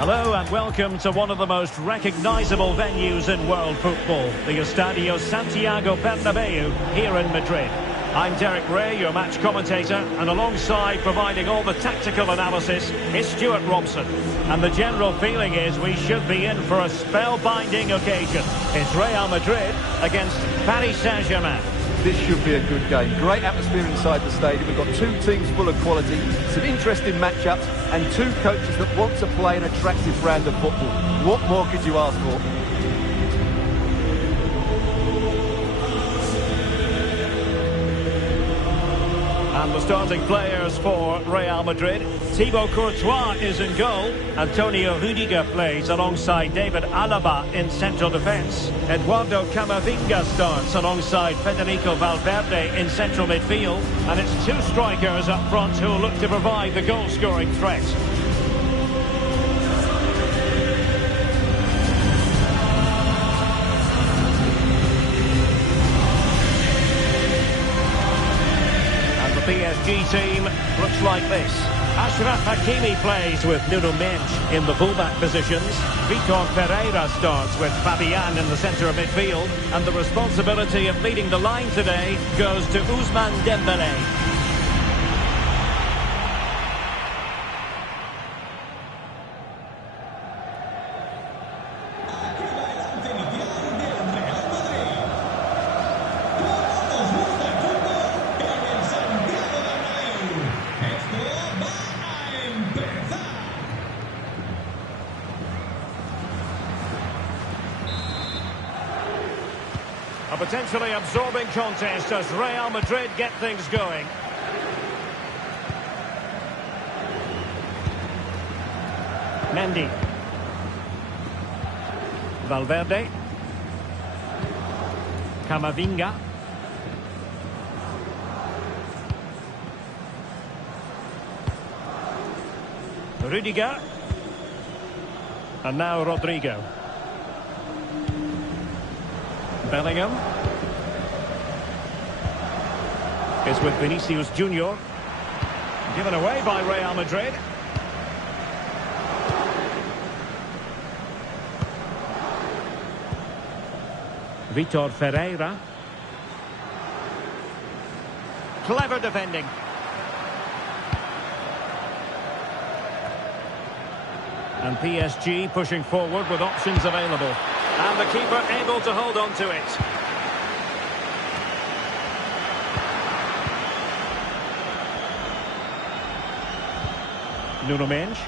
Hello and welcome to one of the most recognisable venues in world football, the Estadio Santiago Bernabeu here in Madrid. I'm Derek Ray, your match commentator, and alongside providing all the tactical analysis is Stuart Robson. And the general feeling is we should be in for a spellbinding occasion. It's Real Madrid against Paris Saint-Germain. This should be a good game. Great atmosphere inside the stadium. We've got two teams full of quality, some interesting matchups, and two coaches that want to play an attractive brand of football. What more could you ask for? And the starting players for Real Madrid. Thibaut Courtois is in goal. Antonio Rudiger plays alongside David Alaba in central defence. Eduardo Camavinga starts alongside Federico Valverde in central midfield. And it's two strikers up front who look to provide the goal-scoring threat. PSG team looks like this. Achraf Hakimi plays with Nuno Mendes in the fullback positions. Vitor Pereira starts with Fabian in the centre of midfield. And the responsibility of leading the line today goes to Ousmane Dembélé. A potentially absorbing contest as Real Madrid get things going. Mendy. Valverde. Camavinga. Rudiger. And now Rodrigo. Bellingham is with Vinicius Junior. Given away by Real Madrid. Vitor Pereira. Clever defending. And PSG pushing forward with options available. And the keeper able to hold on to it. Nuno Mendes.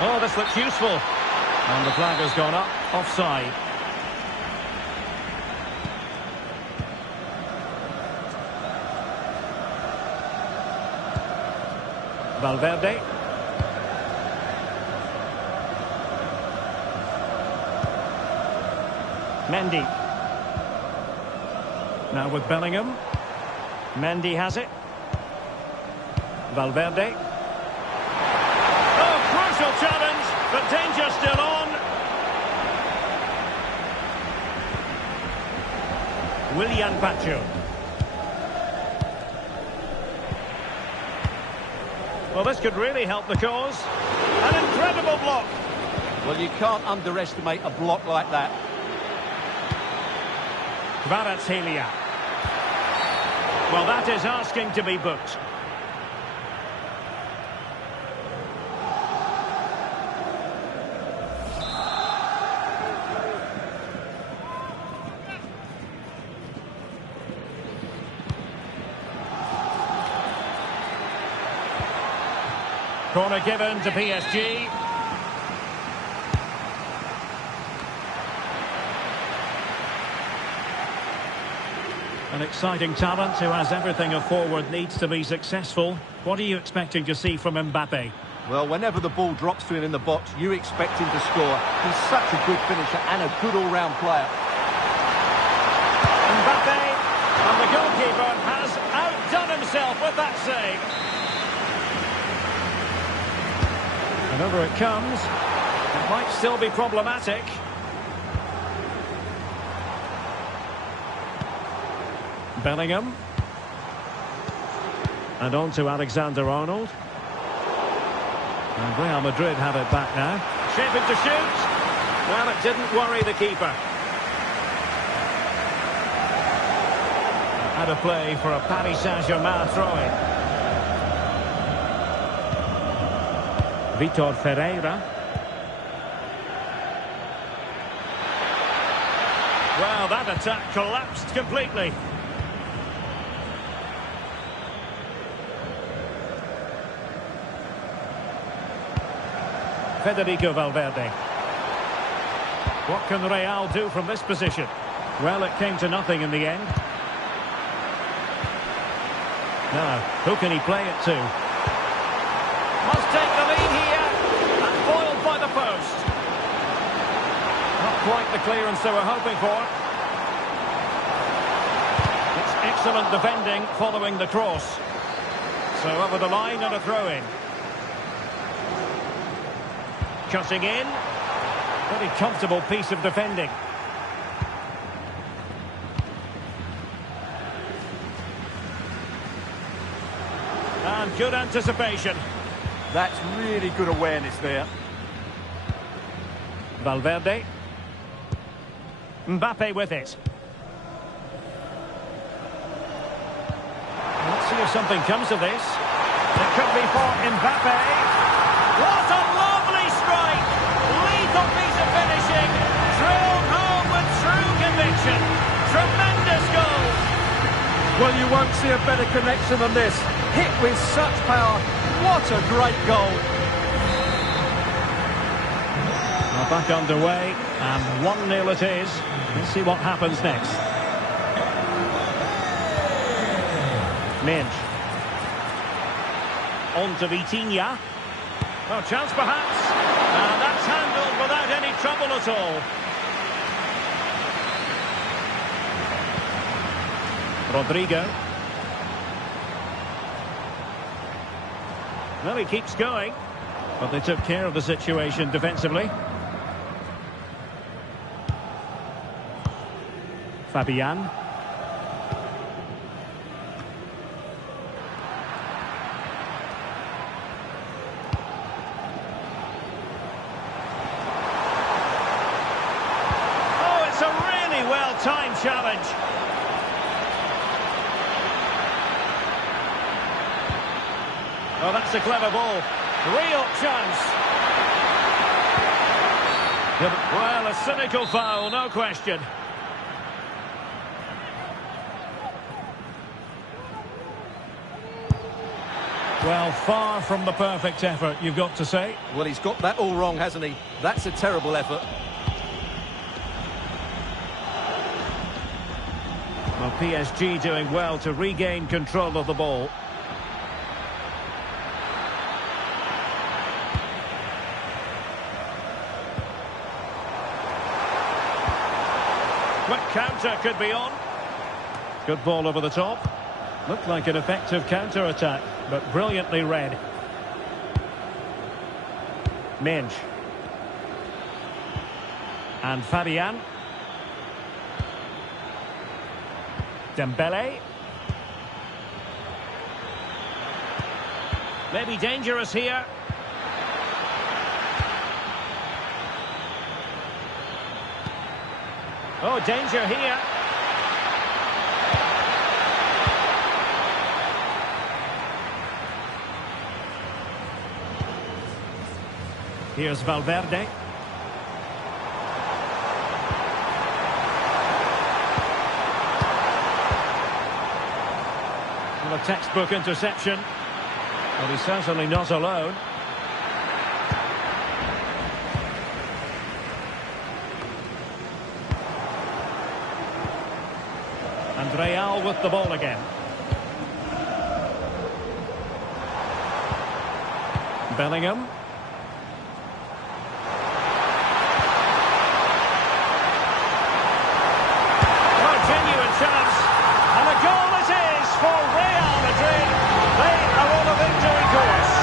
Oh, this looks useful. And the flag has gone up. Offside. Valverde. Mendy. Now with Bellingham. Mendy has it. Valverde. Oh, crucial challenge, but danger still on. Willian Pacho. Well, this could really help the cause. An incredible block. Well, you can't underestimate a block like that. Kvaratskhelia. Well, that is asking to be booked. Corner given to PSG. An exciting talent who has everything a forward needs to be successful. What are you expecting to see from Mbappe? Well, whenever the ball drops to him in the box, you expect him to score. He's such a good finisher and a good all-round player. Mbappe, and the goalkeeper has outdone himself with that save. And over it comes. It might still be problematic. Bellingham. And on to Alexander-Arnold. And Real Madrid have it back now. Shaping to shoot. Well, it didn't worry the keeper. Out of play for a Paris Saint-Germain throw-in. Vitor Ferreira. Well, that attack collapsed completely. Federico Valverde. What can Real do from this position? Well, it came to nothing in the end. Now, who can he play it to? Must take the lead here. And foiled by the post. Not quite the clearance they were hoping for. It's excellent defending following the cross. So over the line and a throw-in. Cutting in. Very comfortable piece of defending. And good anticipation. That's really good awareness there. Valverde. Mbappe with it. Let's see if something comes of this. It could be for Mbappe. What a lovely strike! Lethal piece of finishing. Drilled home with true conviction. Tremendous goal. Well, you won't see a better connection than this. Hit with such power. What a great goal. Well, back underway, and 1-0 it is. Let's see what happens next. Minge. On to Vitinha. Oh, chance perhaps. And that's handled without any trouble at all. Rodrigo. Well, he keeps going, but they took care of the situation defensively. Fabian. Oh, it's a really well-timed challenge. Oh, that's a clever ball. Real chance. Well, a cynical foul, no question. Well, far from the perfect effort, you've got to say. Well, he's got that all wrong, hasn't he? That's a terrible effort. Well, PSG doing well to regain control of the ball. Quick counter could be on. Good ball over the top. Looked like an effective counter-attack, but brilliantly read. Minge. And Fabian. Dembele. Maybe dangerous here. Oh, danger here. Here's Valverde. Well, a textbook interception. But he's certainly not alone. And Real with the ball again. Bellingham. Oh, genuine chance. And a goal it is for Real Madrid. They are on a victory course.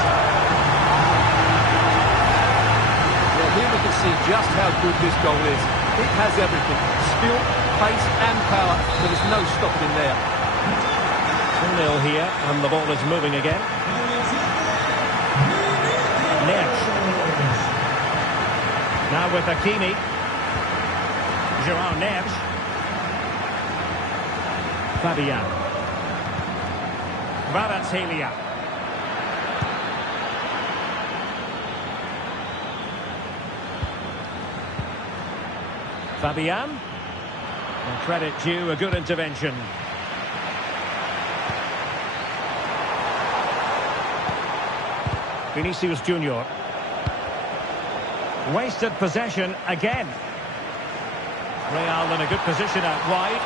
Well, here we can see just how good this goal is. It has everything. Skill, pace and power. There is no stopping him there. 2-0 here, and the ball is moving again. Neves. Now with Hakimi. João Neves. Fabian. Kvaratskhelia. Fabian. And credit due, a good intervention. Vinicius Junior. Wasted possession again. Real in a good position out wide.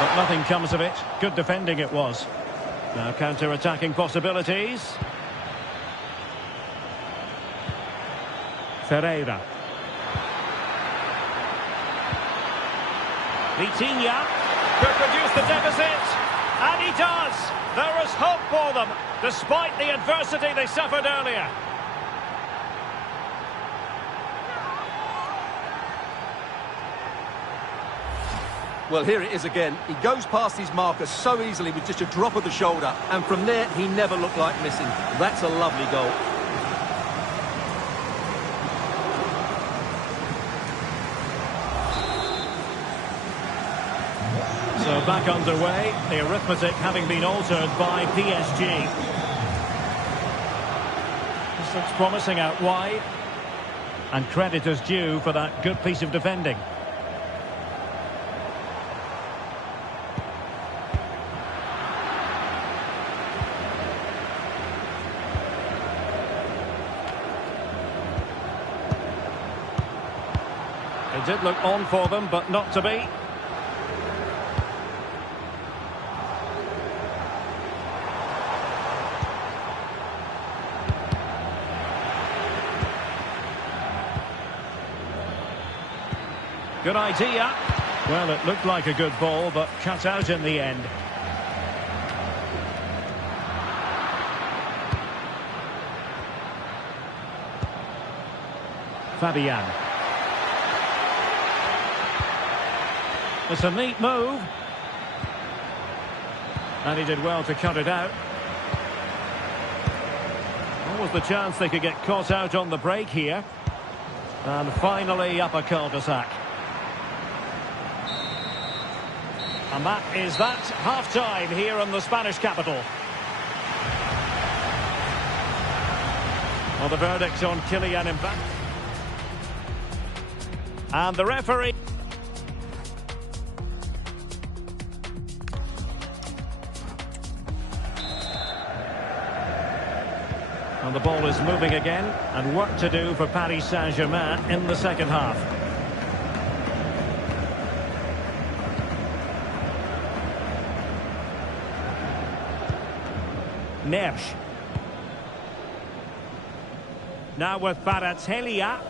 But nothing comes of it. Good defending it was. Now counter-attacking possibilities. Ferreira. Vitinha could reduce the deficit. And he does. There is hope for them, despite the adversity they suffered earlier. Well, here it is again. He goes past his marker so easily with just a drop of the shoulder. And from there, he never looked like missing. That's a lovely goal. So back underway, the arithmetic having been altered by PSG. This looks promising out wide. And credit is due for that good piece of defending. It did look on for them, but not to be. Good idea. Well, it looked like a good ball, but cut out in the end. Fabian. It's a neat move. And he did well to cut it out. What was the chance they could get caught out on the break here? And finally up a cul-de-sac. And that is that, half-time here in the Spanish capital. Well, the verdict on Kylian Mbappe. And the referee... And the ball is moving again, and work to do for Paris Saint-Germain in the second half. Neves. Now with Kvaratskhelia.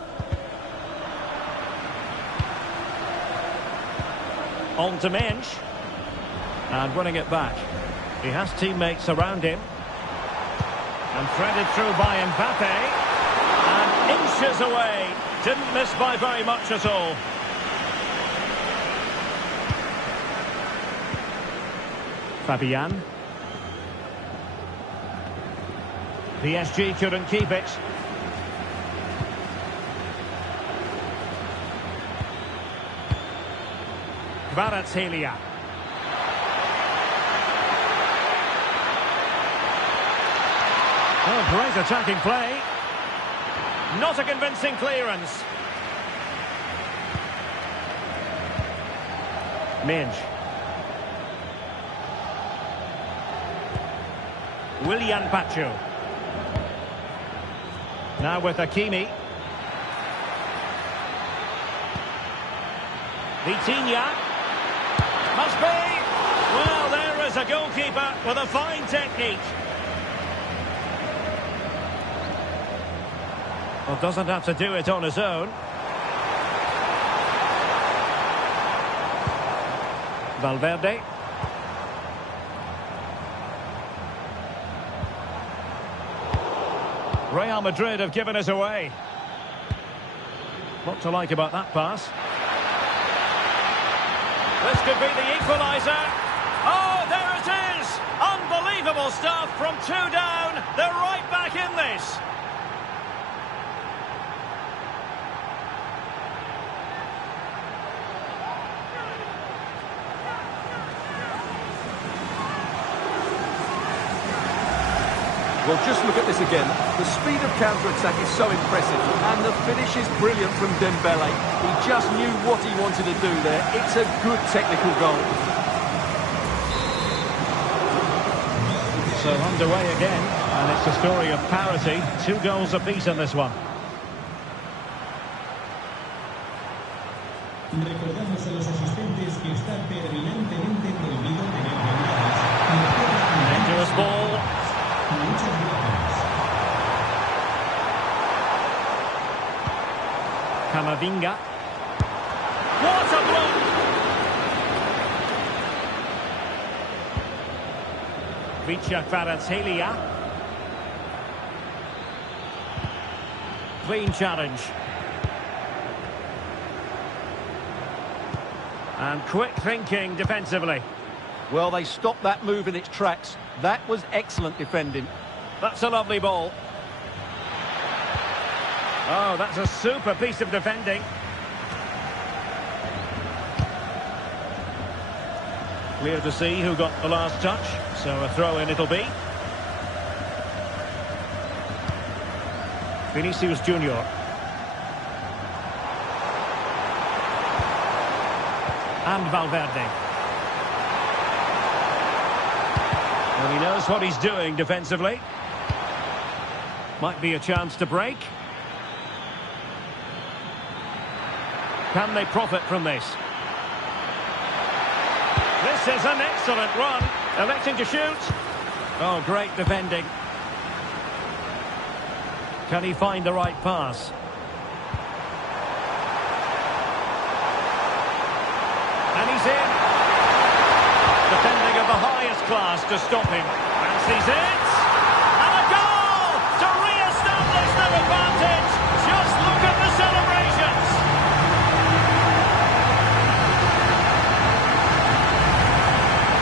On to Mensch. And winning it back. He has teammates around him. And threaded through by Mbappe. And inches away. Didn't miss by very much at all. Fabian. PSG couldn't keep it. Kvaratskhelia. Oh, great attacking play. Not a convincing clearance. Mensch. Willian Pacho. Now with Hakimi. Vitinha. Must be. Well, there is a goalkeeper with a fine technique. Well, doesn't have to do it on his own. Valverde. Real Madrid have given us away. What to like about that pass? This could be the equaliser. Oh, there it is! Unbelievable stuff from two down. They're right back in win this. Well, just look at this again. The speed of counter-attack is so impressive, and the finish is brilliant from Dembele. He just knew what he wanted to do there. It's a good technical goal. So underway again, and it's a story of parity. 2 goals apiece in this one. Recordamos a los asistentes que está terminantemente prohibido tener banderas. Dangerous ball. Muchas gracias. Camavinga. What a block! Vicha Kvaratskhelia. Clean challenge. And quick thinking defensively. Well, they stopped that move in its tracks. That was excellent defending. That's a lovely ball. Oh, that's a super piece of defending. Clear to see who got the last touch, so a throw-in it'll be. Vinicius Junior. And Valverde. Well, he knows what he's doing defensively. Might be a chance to break. Can they profit from this? This is an excellent run. Electing to shoot. Oh, great defending. Can he find the right pass? And he's in. Defending of the highest class to stop him. Fancies it. And a goal to re-establish their advantage. Just look at the celebrations.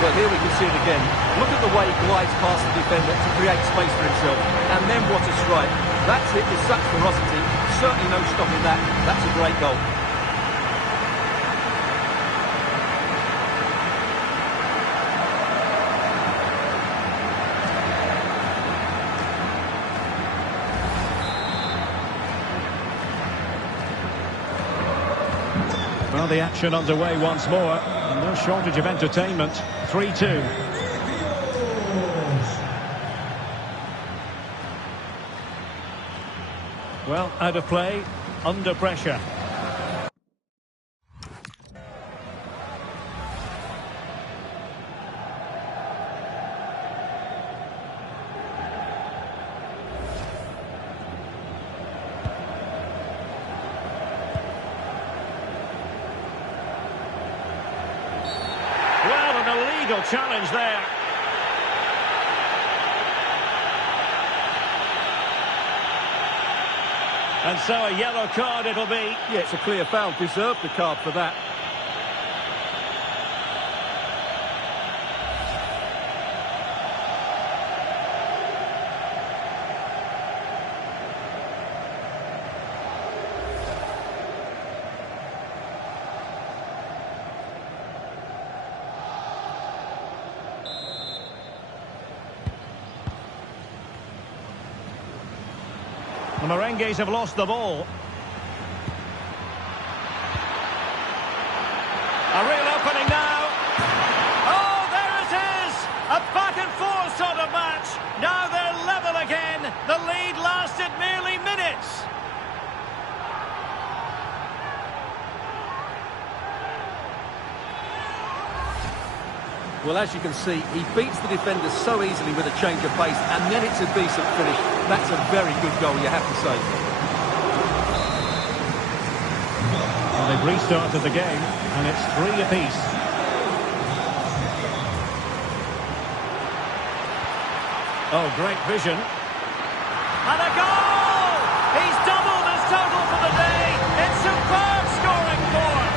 Well, here we can see it again. Look at the way he glides past the defender to create space for himself. And then what a strike. That's hit with such ferocity. Certainly no stopping that. That's a great goal. Well, the action underway once more, and no shortage of entertainment. 3-2. Well, out of play, under pressure. Illegal challenge there. And so a yellow card it'll be. Yeah, it's a clear foul. Deserved the card for that. The Merengues have lost the ball. A real opening now. Oh, there it is! A back-and-forth sort of match. Now they're level again. The lead lasted merely minutes. Well, as you can see, he beats the defender so easily with a change of pace, and then it's a decent finish. That's a very good goal, you have to say. Well, they've restarted the game, and it's 3 apiece. Oh, great vision. And a goal! He's doubled his total for the day. It's superb scoring form.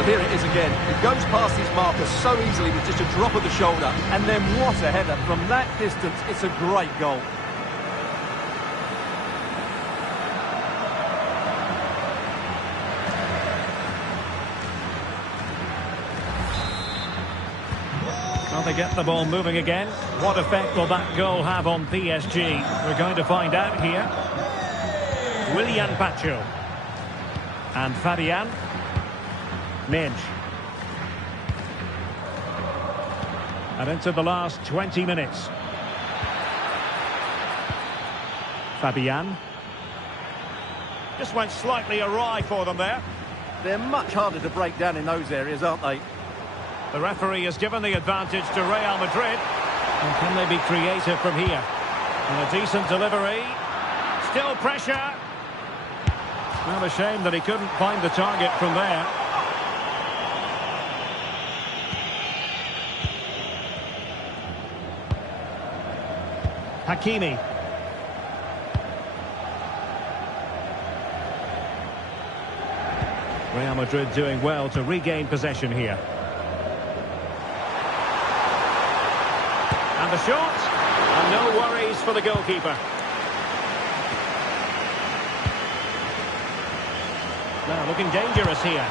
Well, here it is again. It goes past his marker so easily with just a drop of the shoulder. And then what a header. From that distance, it's a great goal. Well, they get the ball moving again. What effect will that goal have on PSG? We're going to find out here. Willian Pacho. And Fabian. Midge. And into the last 20 minutes. Fabian. Just went slightly awry for them there. They're much harder to break down in those areas, aren't they? The referee has given the advantage to Real Madrid. And can they be creative from here? And a decent delivery. Still pressure. Well, a shame that he couldn't find the target from there. Hakimi. Real Madrid doing well to regain possession here. And the shot. And no worries for the goalkeeper. Now looking dangerous here.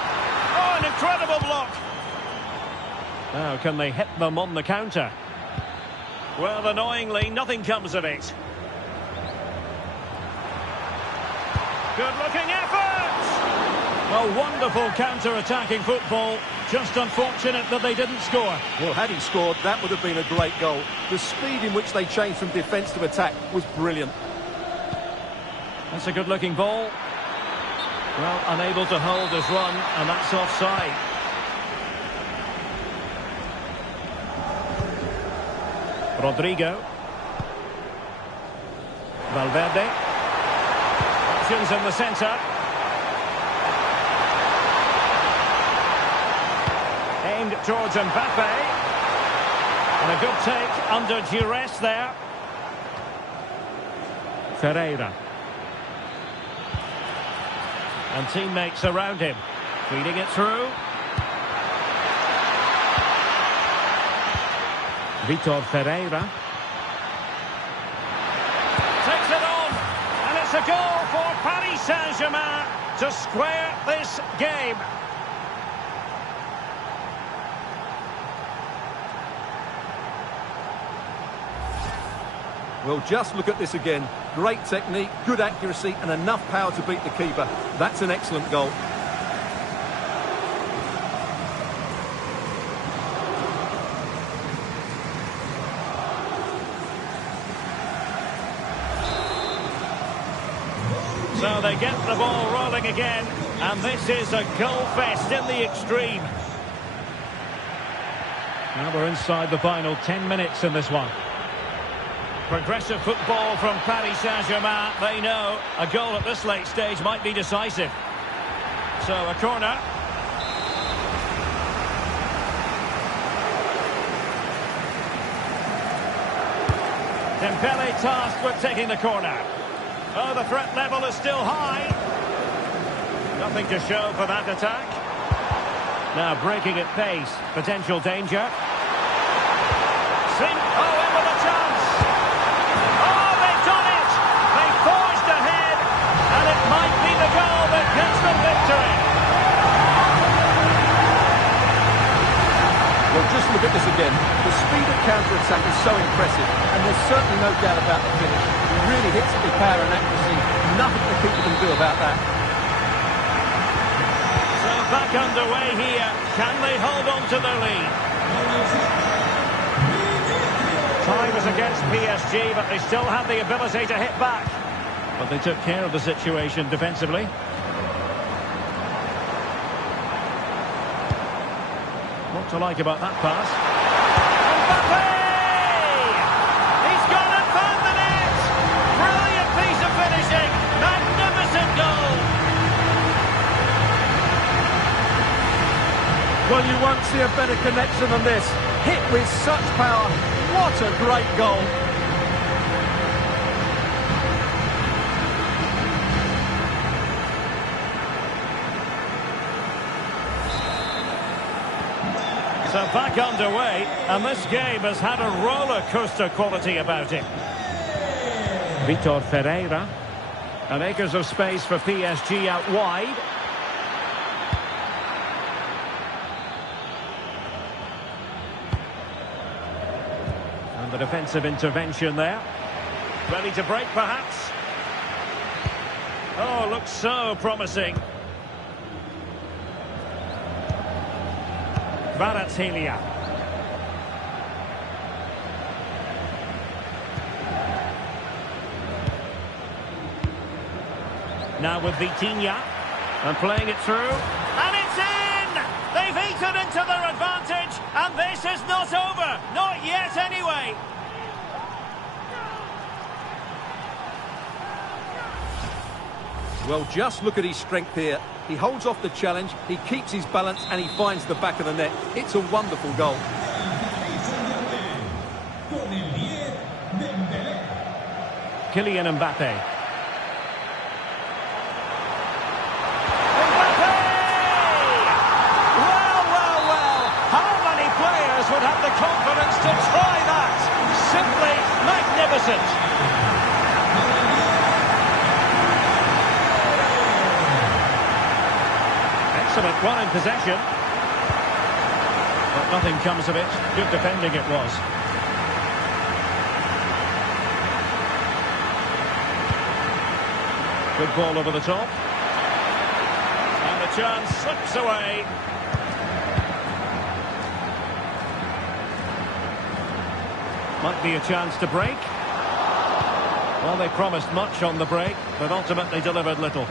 Oh, an incredible block. Now can they hit them on the counter? Well, annoyingly, nothing comes of it. Good looking effort! A wonderful counter-attacking football. Just unfortunate that they didn't score. Well, had he scored, that would have been a great goal. The speed in which they changed from defence to attack was brilliant. That's a good-looking ball. Well, unable to hold his run, and that's offside. Rodrigo. Valverde. Options in the centre. Aimed towards Mbappe. And a good take under duress there. Ferreira. And teammates around him. Feeding it through. Vitor Ferreira. Takes it on. And it's a goal for Paris Saint-Germain to square this game. Well, just look at this again. Great technique, good accuracy, and enough power to beat the keeper. That's an excellent goal. So they get the ball rolling again, and this is a goal fest in the extreme. Now we're inside the final 10 minutes in this one. Progressive football from Paris Saint-Germain. They know a goal at this late stage might be decisive. So a corner. Dembele tasked with taking the corner. Oh, the threat level is still high. Nothing to show for that attack. Now breaking at pace. Potential danger. Sink. Oh, in with a chance. Oh, they've done it. They forged ahead. And it might be the goal that gets them victory. Well, just look at this again. The speed of counter-attack is so impressive, and there's certainly no doubt about the finish. He really hits it with power and accuracy. Nothing the keeper can do about that. So back underway here. Can they hold on to their lead? Time is against PSG, but they still have the ability to hit back. But they took care of the situation defensively. What to like about that pass? Mbappe! He's gone and found the net! Brilliant piece of finishing! Magnificent goal! Well, you won't see a better connection than this. Hit with such power. What a great goal. So back underway, and this game has had a roller coaster quality about it. Vitor Ferreira, and acres of space for PSG out wide. And the defensive intervention there. Ready to break, perhaps? Oh, looks so promising. Kvaratskhelia. Now with Vitinha. And playing it through. And it's in! They've eaten into their advantage. And this is not over. Not yet, anyway. Well, just look at his strength here. He holds off the challenge, he keeps his balance, and he finds the back of the net. It's a wonderful goal. Kylian Mbappe. Well. How many players would have the confidence to try that? Simply magnificent. Excellent one in possession. But nothing comes of it. Good defending it was. Good ball over the top. And the chance slips away. Might be a chance to break. Well, they promised much on the break, but ultimately delivered little.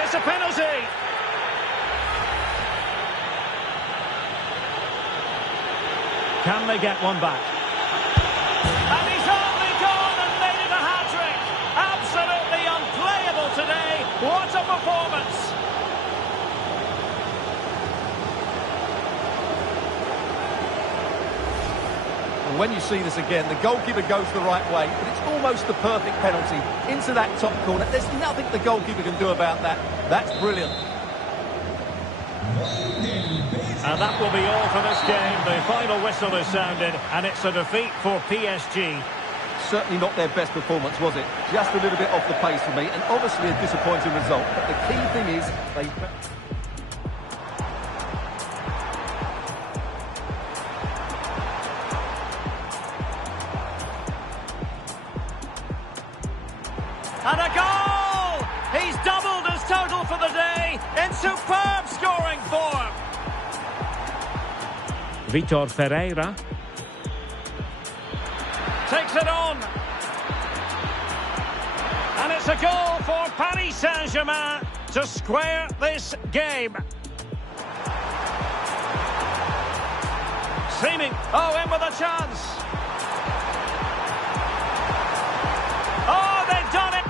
It's a penalty. Can they get one back? And he's only gone and made it a hat-trick. Absolutely unplayable today. What a performance. And when you see this again, the goalkeeper goes the right way, but it's almost the perfect penalty into that top corner. There's nothing the goalkeeper can do about that. That's brilliant. And that will be all for this game. The final whistle is sounded, and it's a defeat for PSG. Certainly not their best performance, was it? Just a little bit off the pace for me, and obviously a disappointing result. But the key thing is they... And a goal! He's doubled his total for the day in superb scoring form. Vitor Ferreira. Takes it on. And it's a goal for Paris Saint-Germain to square this game. Seeming... Oh, in with a chance. Oh, they've done it.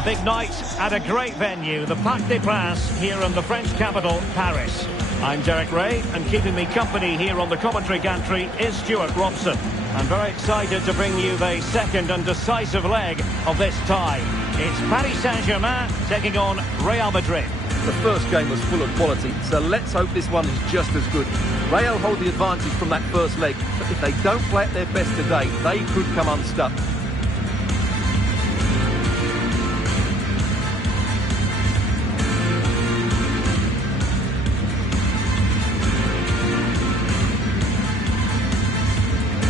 A big night at a great venue, the Parc des Princes, here in the French capital, Paris. I'm Derek Ray, and keeping me company here on the commentary gantry is Stuart Robson. I'm very excited to bring you the second and decisive leg of this tie. It's Paris Saint-Germain taking on Real Madrid. The first game was full of quality, so let's hope this one is just as good. Real hold the advantage from that first leg, but if they don't play at their best today, they could come unstuck.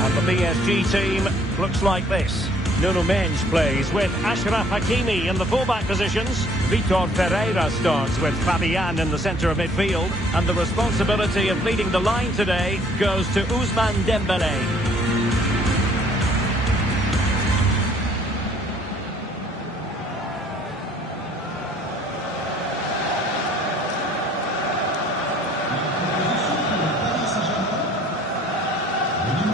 And the PSG team looks like this. Nuno Mendes plays with Achraf Hakimi in the fullback positions. Vitor Ferreira starts with Fabian in the centre of midfield. And the responsibility of leading the line today goes to Ousmane Dembélé.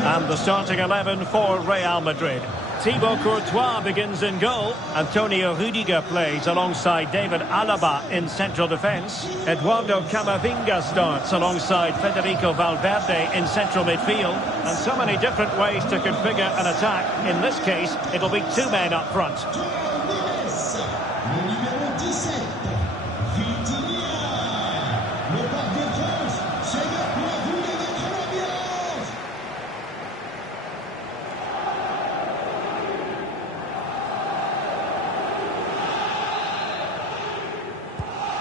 And the starting 11 for Real Madrid. Thibaut Courtois begins in goal. Antonio Rudiger plays alongside David Alaba in central defence. Eduardo Camavinga starts alongside Federico Valverde in central midfield. And so many different ways to configure an attack. In this case, it'll be two men up front.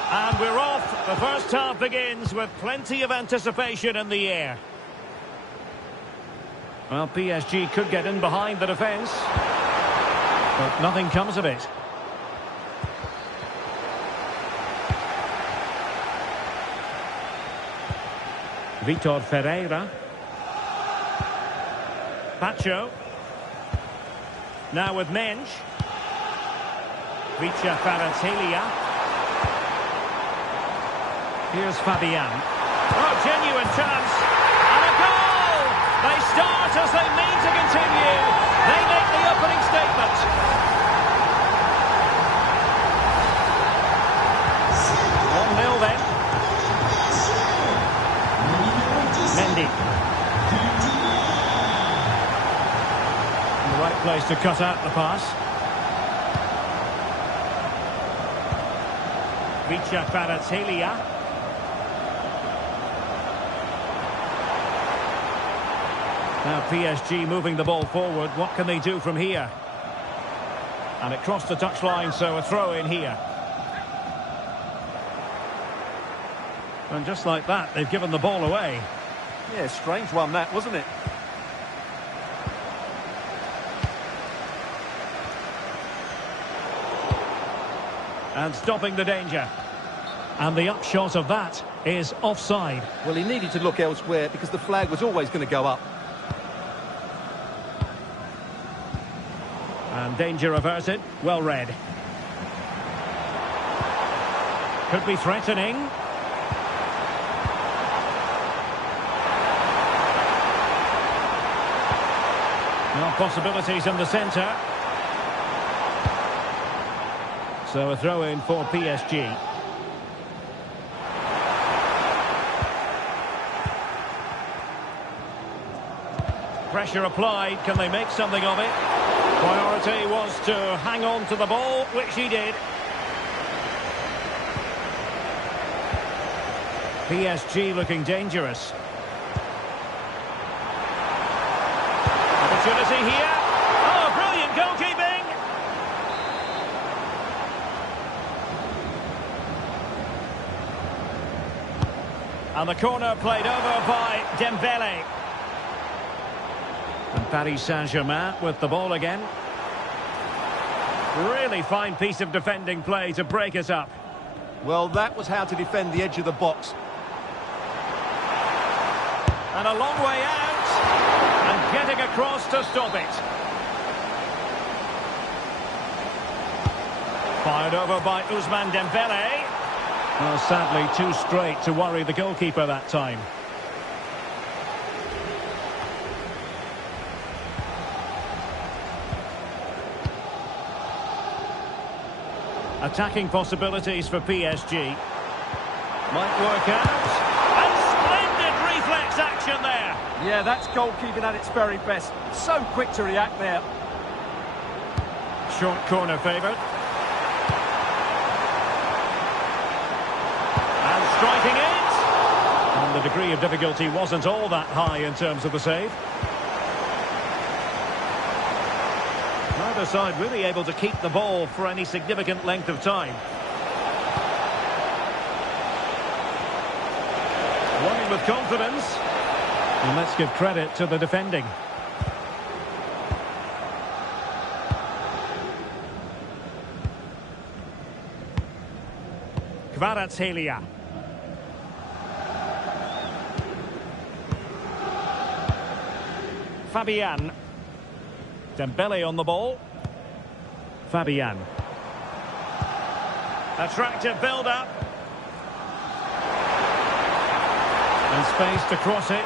And we're off. The first half begins with plenty of anticipation in the air. Well, PSG could get in behind the defence, but nothing comes of it. Vitor Ferreira. Pacho. Now with Mendes. Vicha Kvaratskhelia. Here's Fabian. Oh, genuine chance. And a goal! They start as they mean to continue. They make the opening statement. One 0 then. Mendy. In the right place to cut out the pass. Vicha Kvaratskhelia. Now PSG moving the ball forward. What can they do from here? And it crossed the touchline, so a throw in here. And just like that, they've given the ball away. Yeah, strange one that, wasn't it? And stopping the danger. And the upshot of that is offside. Well, he needed to look elsewhere because the flag was always going to go up. And danger averted. Well read. Could be threatening. No possibilities in the centre. So a throw in for PSG. Pressure applied. Can they make something of it? Priority was to hang on to the ball, which he did. PSG looking dangerous. Opportunity here. Oh, brilliant goalkeeping! And the corner played over by Dembélé. And Paris Saint-Germain with the ball again. Really fine piece of defending play to break it up. Well, that was how to defend the edge of the box. And a long way out. And getting across to stop it. Fired over by Ousmane Dembélé. Well, sadly, too straight to worry the goalkeeper that time. Attacking possibilities for PSG. Might work out. And splendid reflex action there. Yeah, that's goalkeeping at its very best. So quick to react there. Short corner favoured. And striking it. And the degree of difficulty wasn't all that high in terms of the save. Neither side really able to keep the ball for any significant length of time. Running with confidence. And let's give credit to the defending. Kvaratskhelia. Fabian. Dembele on the ball. Fabian. Attractive build-up. And space to cross it.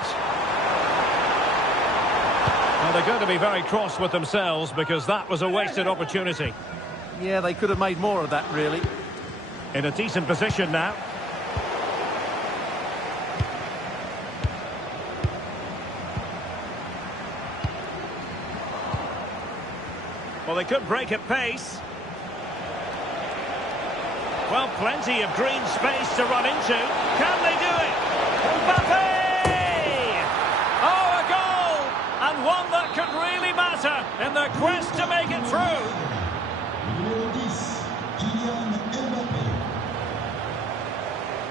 Well, they're going to be very cross with themselves because that was a wasted opportunity. Yeah, they could have made more of that, really. In a decent position now. Well, they could break at pace. Well, plenty of green space to run into. Can they do it? Mbappe! Oh, a goal! And one that could really matter in their quest to make it through.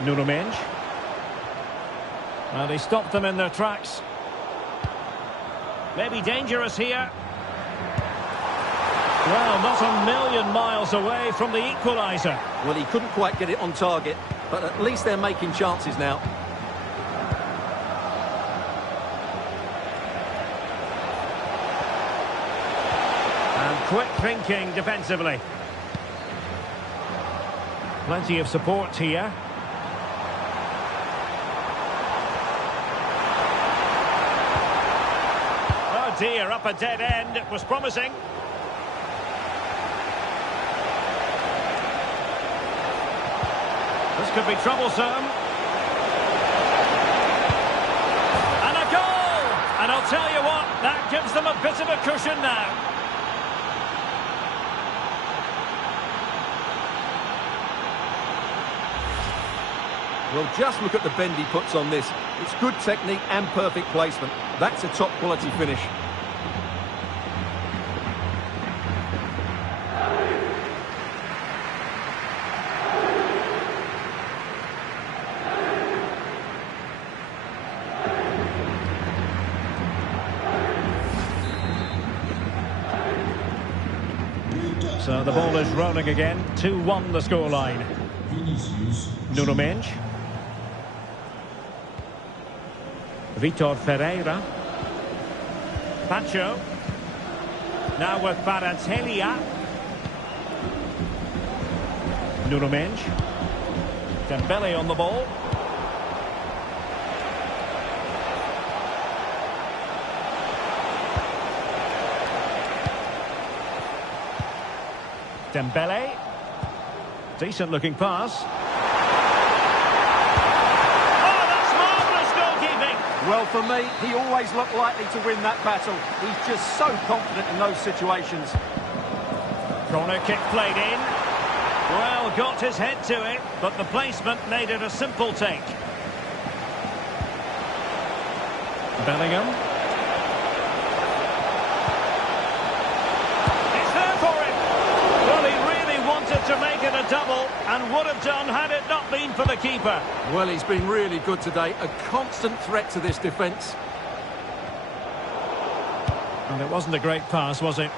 Nuno Mendes. Well, they stopped them in their tracks. Maybe dangerous here. Well, not a million miles away from the equaliser. Well, he couldn't quite get it on target, but at least they're making chances now. And quick thinking defensively. Plenty of support here. Oh dear, up a dead end. It was promising. This could be troublesome. And a goal! And I'll tell you what, that gives them a bit of a cushion now. Well, just look at the bend he puts on this. It's good technique and perfect placement. That's a top quality finish. So the ball is rolling again. 2-1 the scoreline. Nuno Mendes. Vitor Ferreira. Pacho. Now with Kvaratskhelia. Nuno Mendes. Dembele on the ball. Dembele. Decent looking pass. Oh, that's marvellous goalkeeping. Well, for me, he always looked likely to win that battle. He's just so confident in those situations. Corner kick played in. Well, got his head to it, but the placement made it a simple take. Bellingham. It's there for him. Well, he really wanted to make it a double and would have done had it not been for the keeper. Well, he's been really good today. A constant threat to this defence. And it wasn't a great pass, was it?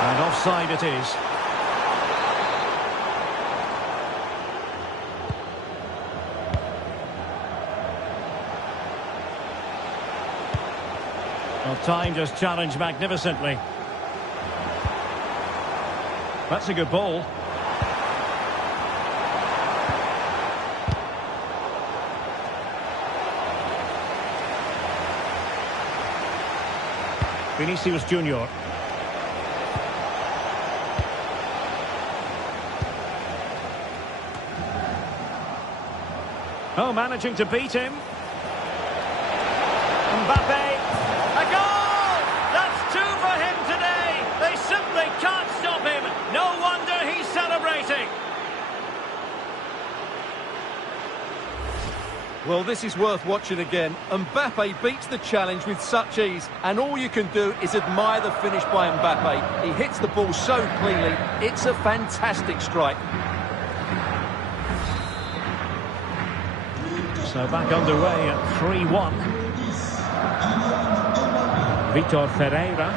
And offside it is. Well, time just challenged magnificently. That's a good ball. Vinicius Junior. Oh, managing to beat him. Mbappe. A goal! That's two for him today. They simply can't stop him. No wonder he's celebrating. Well, this is worth watching again. Mbappe beats the challenge with such ease, and all you can do is admire the finish by Mbappe. He hits the ball so cleanly. It's a fantastic strike. So back underway at 3-1. Vitor Ferreira.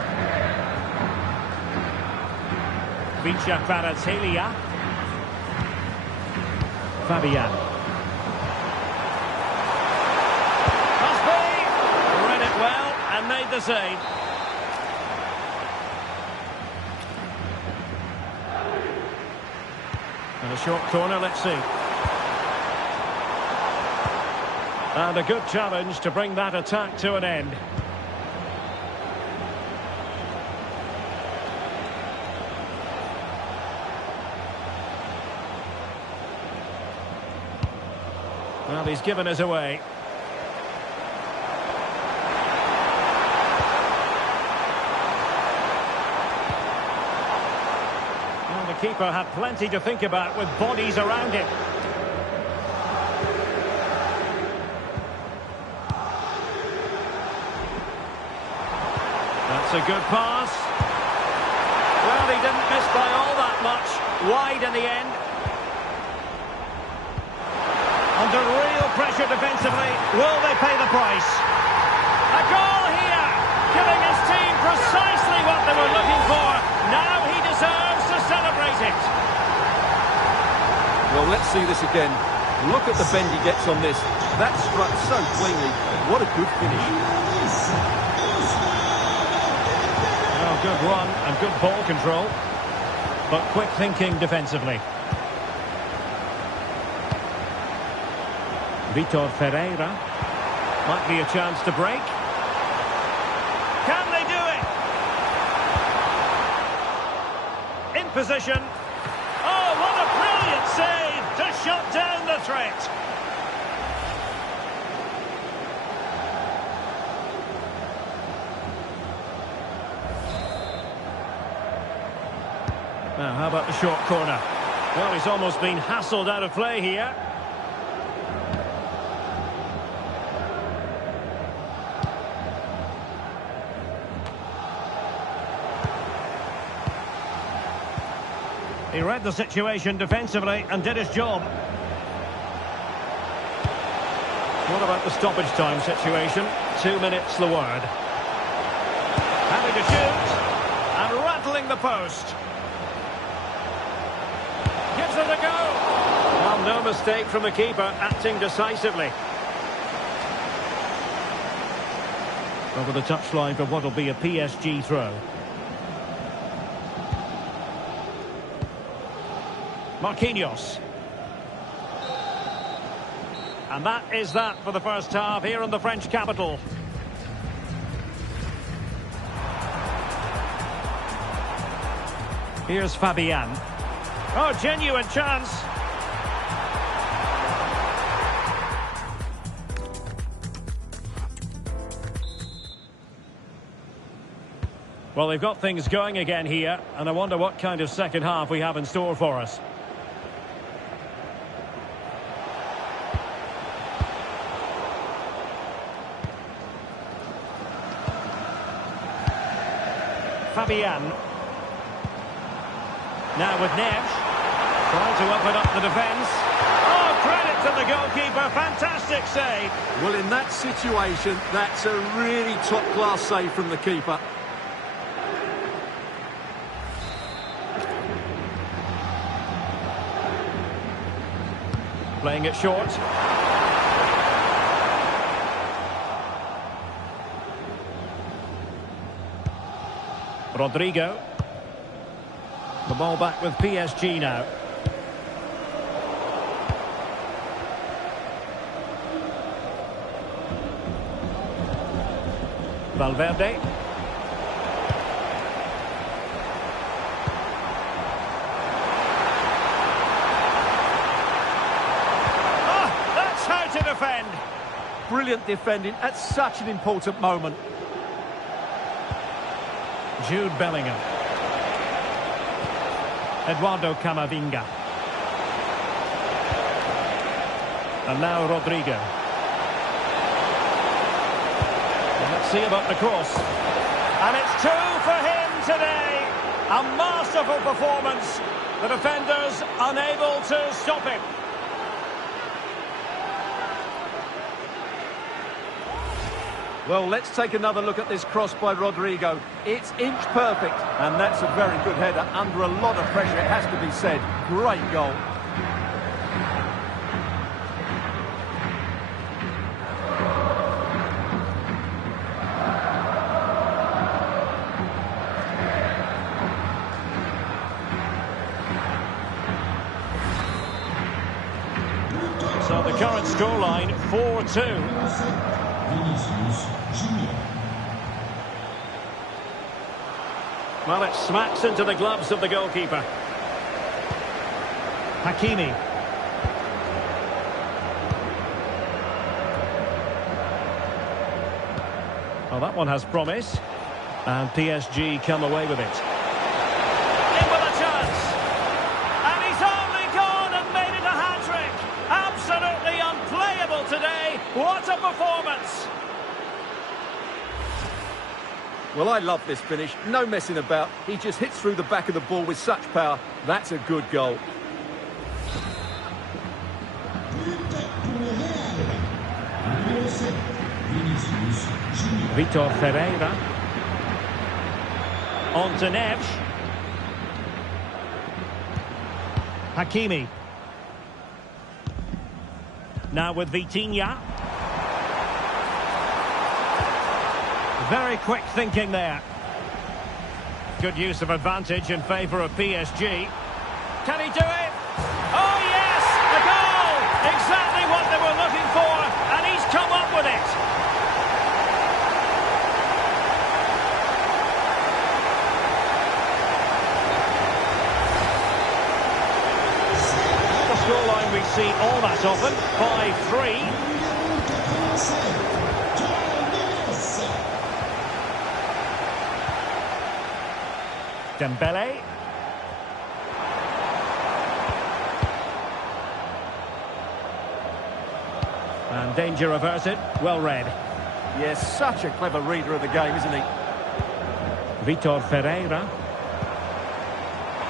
Vicha Kvaratskhelia. Fabian. Must be! Read it well and made the save. And a short corner, let's see. And a good challenge to bring that attack to an end. Well, he's given us away. Well, the keeper had plenty to think about with bodies around him. That's a good pass. Well, he didn't miss by all that much. Wide in the end. Under real pressure defensively. Will they pay the price? A goal here! Giving his team precisely what they were looking for. Now he deserves to celebrate it. Well, let's see this again. Look at the bend he gets on this. That struck so cleanly. What a good finish. Well, good run and good ball control. But quick thinking defensively. Vitor Ferreira. Might be a chance to break. Can they do it? In position. Oh, what a brilliant save to shut down the threat. Now, how about the short corner? Well, he's almost been hassled out of play here. He read the situation defensively and did his job. What about the stoppage time situation? 2 minutes the word. Having to shoot and rattling the post. Gives it a go. Well, no mistake from the keeper, acting decisively. Over the touchline for what will be a PSG throw. Marquinhos. And that is that for the first half here in the French capital. Here's Fabian. Oh, genuine chance. Well, they've got things going again here, and I wonder what kind of second half we have in store for us. Fabian. Now with Neves. Trying to open up the defence. Oh, credit to the goalkeeper. Fantastic save. Well, in that situation, that's a really top-class save from the keeper. Playing it short. Rodrigo. The ball back with PSG now. Valverde. Oh, that's how to brilliant defending at such an important moment. Jude Bellingham. Eduardo Camavinga. And now Rodrigo. And let's see about the cross. And it's 2 for him today. A masterful performance. The defenders unable to stop him. Well, let's take another look at this cross by Rodrigo. It's inch perfect, and that's a very good header under a lot of pressure, it has to be said. Great goal. So the current scoreline, 4-2. Well, it smacks into the gloves of the goalkeeper. Hakimi. Well, that one has promise. And PSG come away with it. In with a chance. And he's only gone and made it a hat-trick. Absolutely unplayable today. What a performance. Well, I love this finish. No messing about. He just hits through the back of the ball with such power. That's a good goal. Vitor Ferreira. On to Neves. Hakimi. Now with Vitinha. Very quick thinking there. Good use of advantage in favour of PSG. Can he do it? Oh yes! A goal! Exactly what they were looking for, and he's come up with it. The scoreline we see all that often, 5-3. Dembele. And danger averted. Well read. Yes, such a clever reader of the game, isn't he? Vitor Ferreira.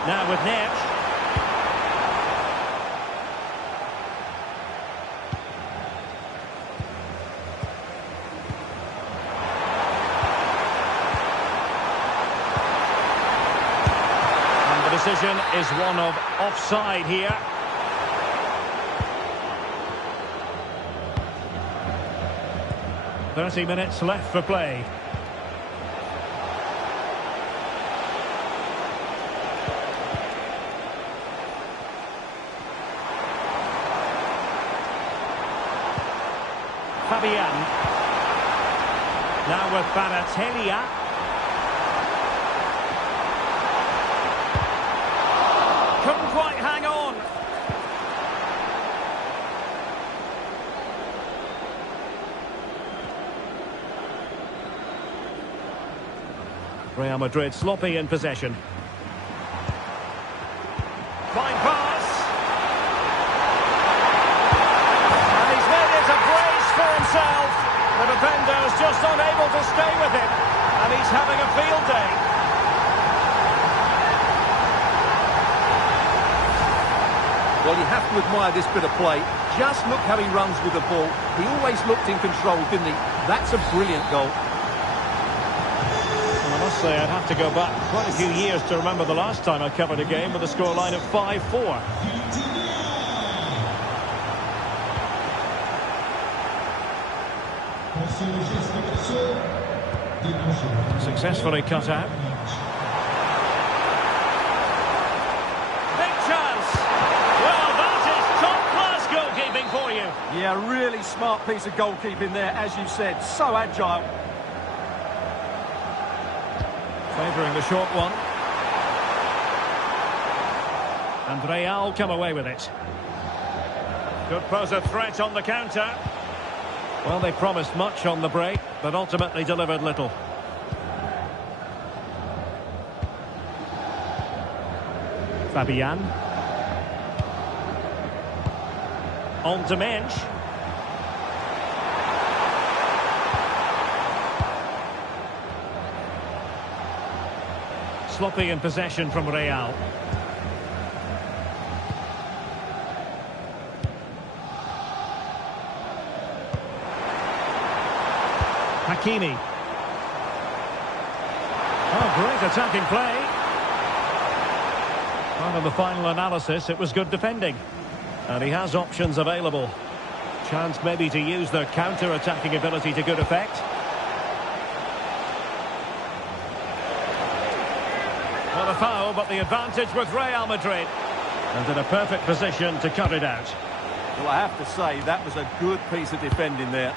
Now with Neves. Decision is one of offside here. "30 minutes left for play. Fabian. Now with Baratellia. Couldn't quite hang on. Real Madrid sloppy in possession. Fine pass. And he's made it a brace for himself. The defender's just unable to stay with him. And he's having a field day. Well, you have to admire this bit of play. Just look how he runs with the ball. He always looked in control, didn't he? That's a brilliant goal. Well, I must say I'd have to go back quite a few years to remember the last time I covered a game with a scoreline of 5-4. Successfully cut out. For you. Yeah, really smart piece of goalkeeping there, as you said. So agile. Favouring the short one. And Real come away with it. Could pose a threat on the counter. Well, they promised much on the break, but ultimately delivered little. Fabian. On to Mensch. Sloppy in possession from Real. Hakimi. Oh, great attacking play. Part of the final analysis, it was good defending. And he has options available. Chance maybe to use their counter-attacking ability to good effect. Well, a foul, but the advantage with Real Madrid. And in a perfect position to cut it out. Well, I have to say, that was a good piece of defending there.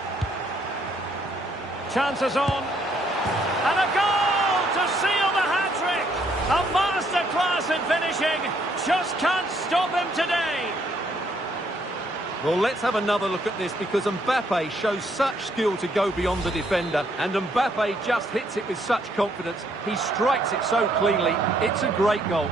Chances on. And a goal to seal the hat-trick. A masterclass in finishing. Just can't stop him today. Well, let's have another look at this, because Mbappe shows such skill to go beyond the defender, and Mbappe just hits it with such confidence. He strikes it so cleanly. It's a great goal.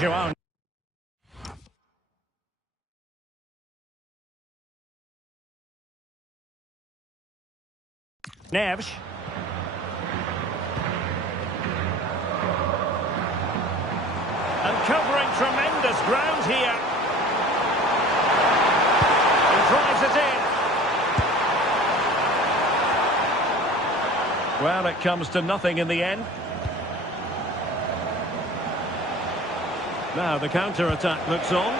João. Neves. And covering tremendous ground here. And drives it in. Well, it comes to nothing in the end. Now the counter-attack looks on.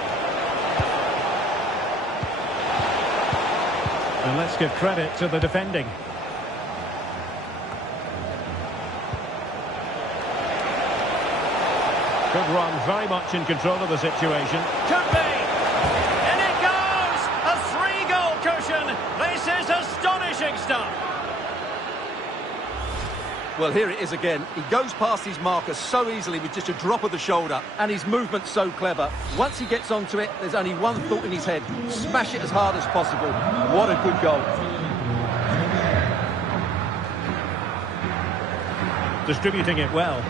And let's give credit to the defending. Good run, very much in control of the situation. Could be! In it goes! A 3-goal cushion! This is astonishing stuff! Well, here it is again. He goes past his marker so easily with just a drop of the shoulder, and his movement's so clever. Once he gets onto it, there's only one thought in his head: smash it as hard as possible. What a good goal. Distributing it well.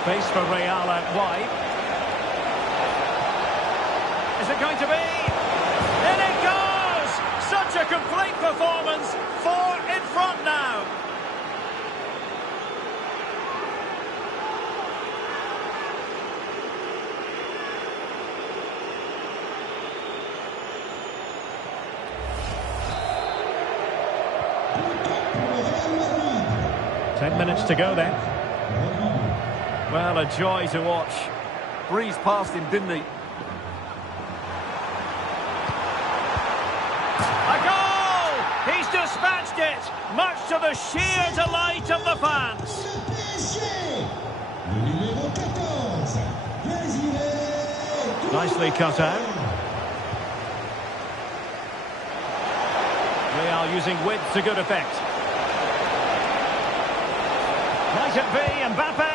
Space for Real out wide. Is it going to be? In it goes! Such a complete performance. 4 in front now. Ten minutes to go then. Well, a joy to watch. Breezed past him, didn't he? A goal! He's dispatched it, much to the sheer delight of the fans. Nicely cut out. while using width to good effect. Might it be Mbappe?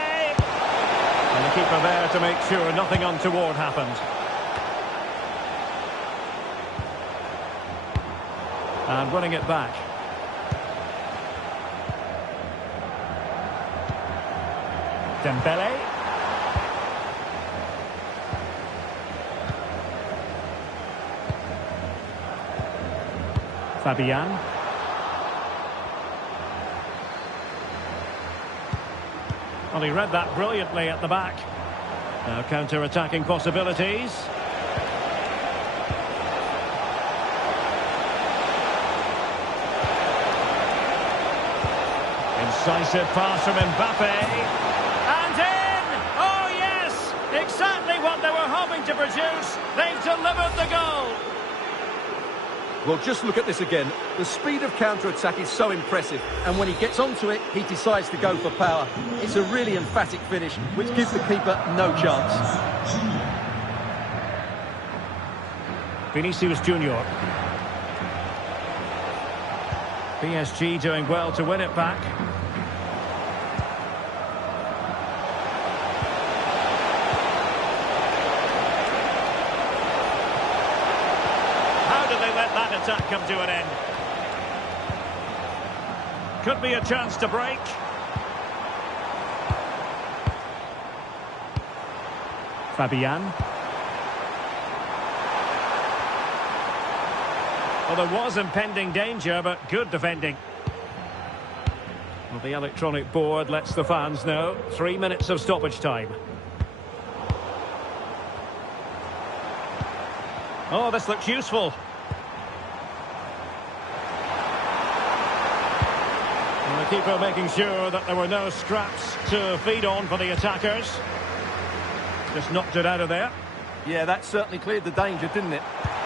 And the keeper there to make sure nothing untoward happened. And winning it back. Dembele. Fabian. Well, he read that brilliantly at the back. Now counter-attacking possibilities. Incisive pass from Mbappe. And in! Oh yes! Exactly what they were hoping to produce. They've delivered the goal. Well, just look at this again. The speed of counter-attack is so impressive, and when he gets onto it, he decides to go for power. It's a really emphatic finish, which gives the keeper no chance. Vinicius Junior. PSG doing well to win it back. That attack come to an end. Could be a chance to break. Fabian. Well, there was impending danger, but good defending. Well, the electronic board lets the fans know. 3 minutes of stoppage time. Oh, this looks useful. And the keeper making sure that there were no scraps to feed on for the attackers. Just knocked it out of there. Yeah, that certainly cleared the danger, didn't it?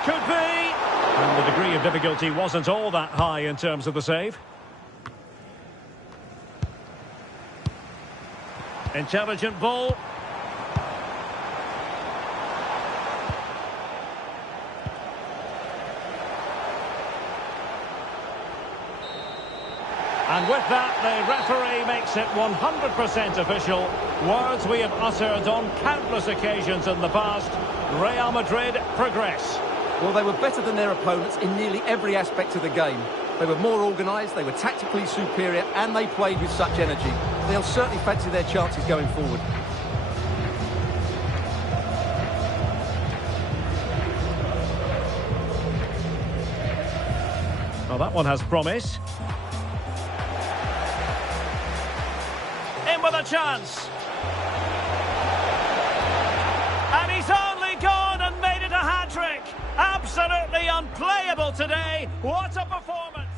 Could be! And the degree of difficulty wasn't all that high in terms of the save. Intelligent ball. And with that, the referee makes it 100% official. Words we have uttered on countless occasions in the past. Real Madrid progress. Well, they were better than their opponents in nearly every aspect of the game. They were more organised, they were tactically superior, and they played with such energy. They'll certainly fancy their chances going forward. Well, that one has promise. In with a chance. And he's only gone and made it a hat-trick. Absolutely unplayable today. What a performance.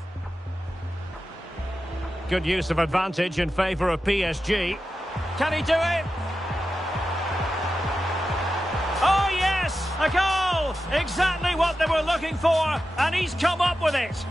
Good use of advantage in favour of PSG. Can he do it? Oh, yes! A goal! Exactly what they were looking for, and he's come up with it.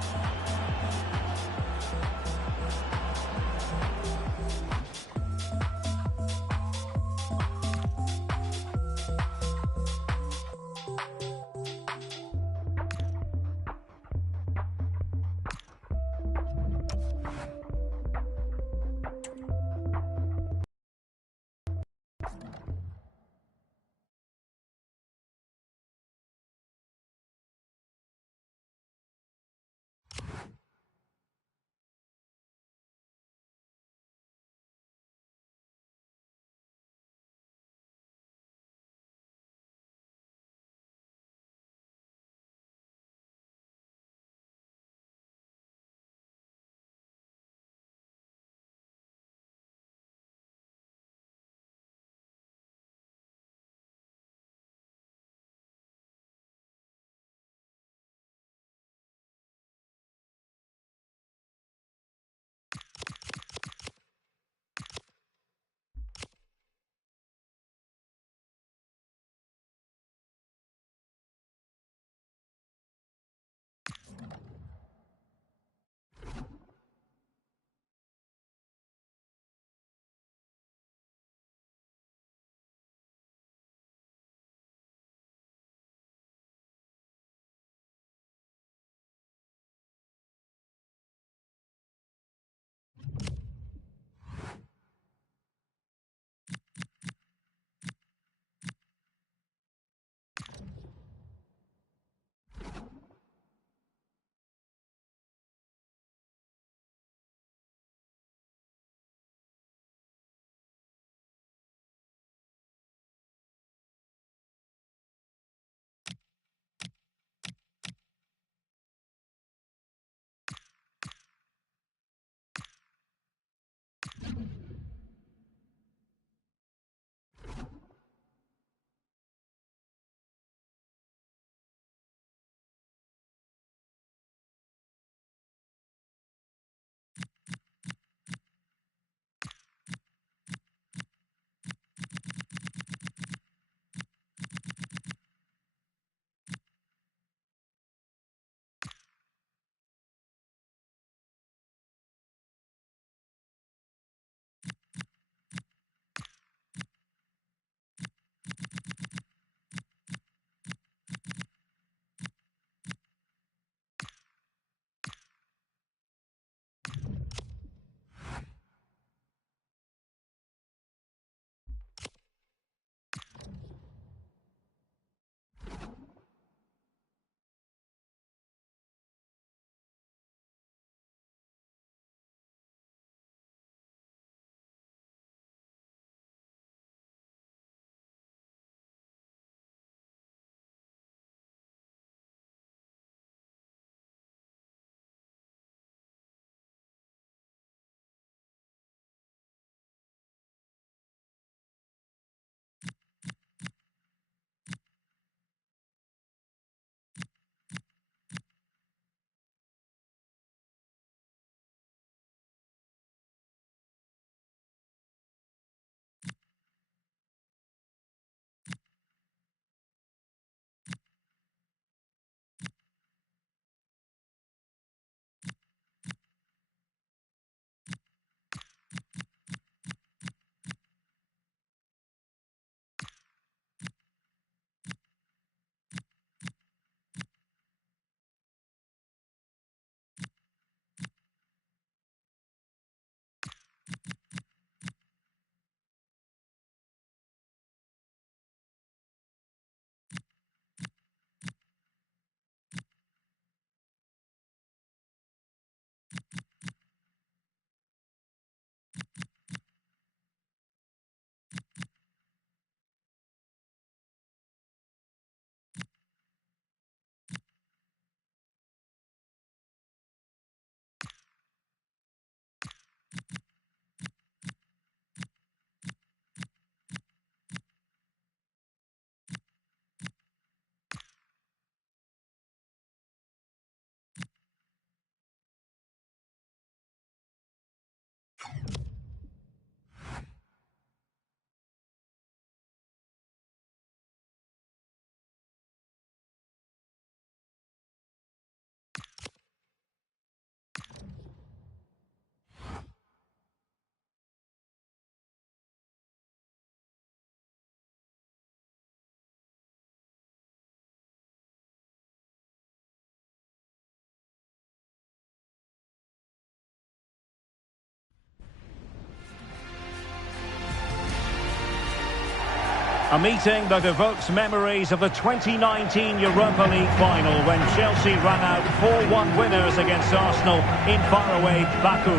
A meeting that evokes memories of the 2019 Europa League final when Chelsea ran out 4-1 winners against Arsenal in faraway Baku.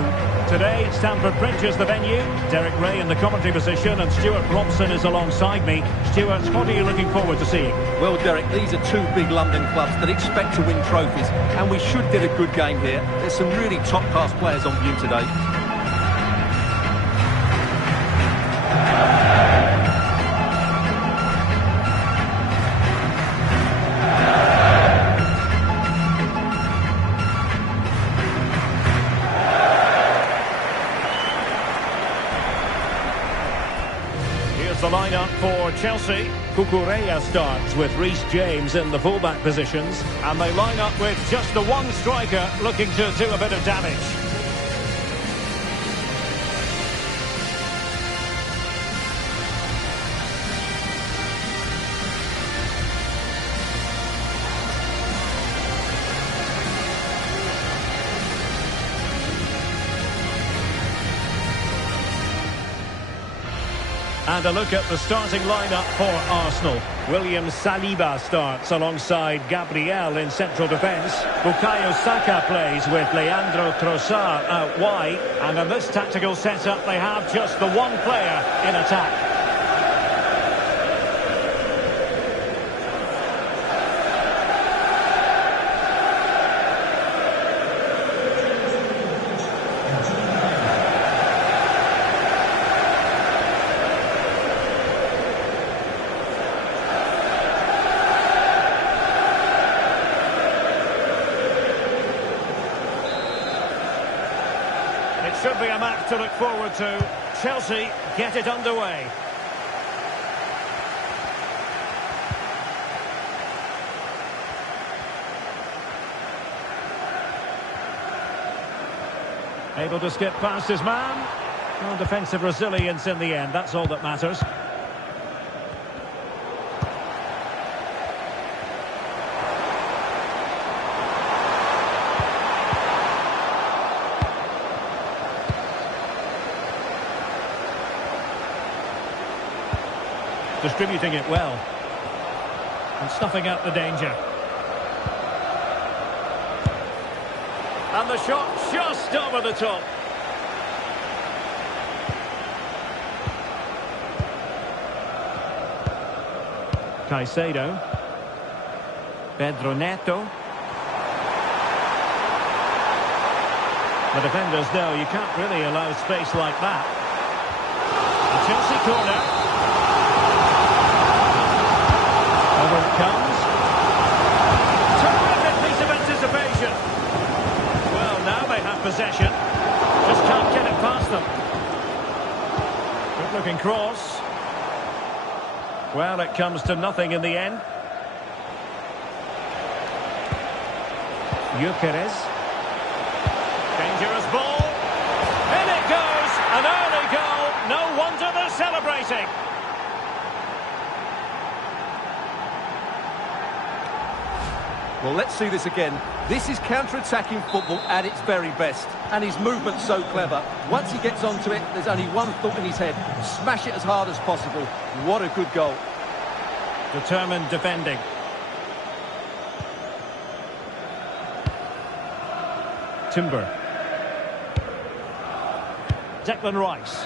Today, Stamford Bridge is the venue. Derek Ray in the commentary position and Stuart Robson is alongside me. Stuart, what are you looking forward to seeing? Well, Derek, these are two big London clubs that expect to win trophies, and we should get a good game here. There's some really top-class players on view today. The lineup for Chelsea. Cucurella starts with Reece James in the fullback positions, and they line up with just the one striker looking to do a bit of damage. And a look at the starting lineup for Arsenal. William Saliba starts alongside Gabriel in central defence. Bukayo Saka plays with Leandro Trossard out wide. And in this tactical setup, they have just the one player in attack. It should be a match to look forward to. Chelsea get it underway. Able to skip past his man. Well, defensive resilience in the end, that's all that matters. Distributing it well and snuffing out the danger, and the shot just over the top. Caicedo, Pedro Neto. The defenders know you can't really allow space like that. A Chelsea corner. Over it comes. Terrific piece of anticipation. Well, now they have possession. Just can't get it past them. Good looking cross. Well, it comes to nothing in the end. Gyökeres. Dangerous ball. In it goes. An early goal. No wonder they're celebrating. Well, let's see this again. This is counter-attacking football at its very best. And his movement's so clever. Once he gets onto it, there's only one thought in his head. Smash it as hard as possible. What a good goal. Determined defending. Timber. Declan Rice.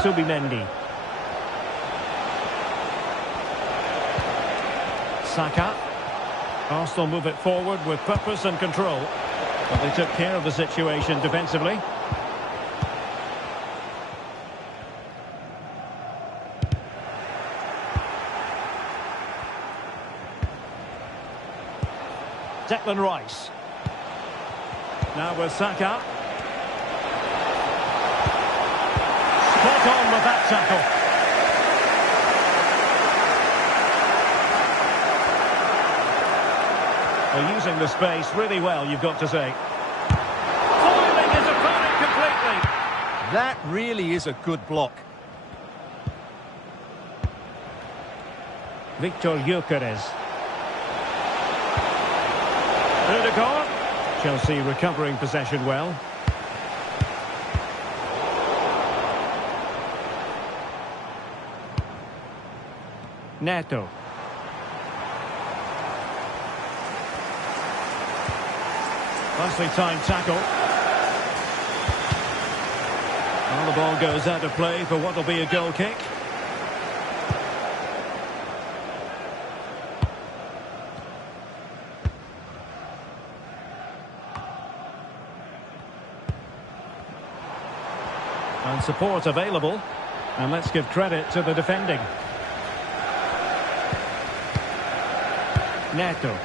Subimendi. Saka. Arsenal move it forward with purpose and control. But they took care of the situation defensively. Declan Rice. Now with Saka. Spot on with that tackle. They're using the space really well, you've got to say. Foiling his opponent completely. That really is a good block. Victor Gyökeres. Rudiger. Chelsea recovering possession well. Neto. Nicely timed tackle. Well, the ball goes out of play for what will be a goal kick. And support available. And let's give credit to the defending. Neto.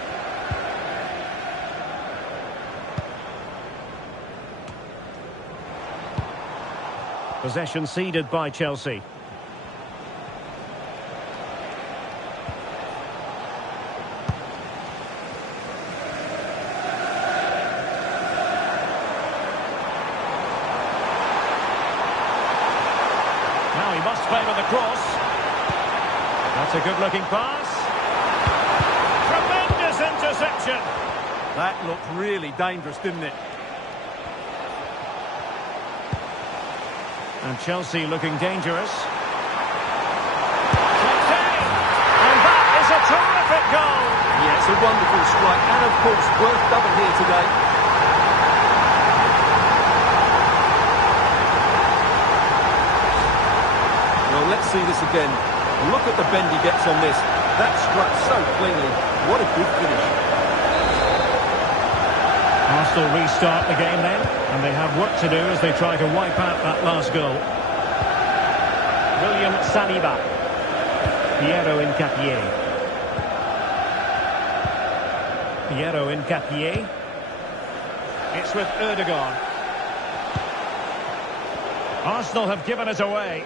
Possession ceded by Chelsea. Now he must favour the cross. That's a good-looking pass. Tremendous interception. That looked really dangerous, didn't it? And Chelsea looking dangerous. And that is a terrific goal. Yeah, it's a wonderful strike, and of course, worth double here today. Well, let's see this again. Look at the bend he gets on this. That struck so cleanly. What a good finish. Arsenal restart the game then, and they have work to do as they try to wipe out that last goal. William Saliba. Piero Incapié. Piero Incapié. It's with Erdogan. Arsenal have given it away.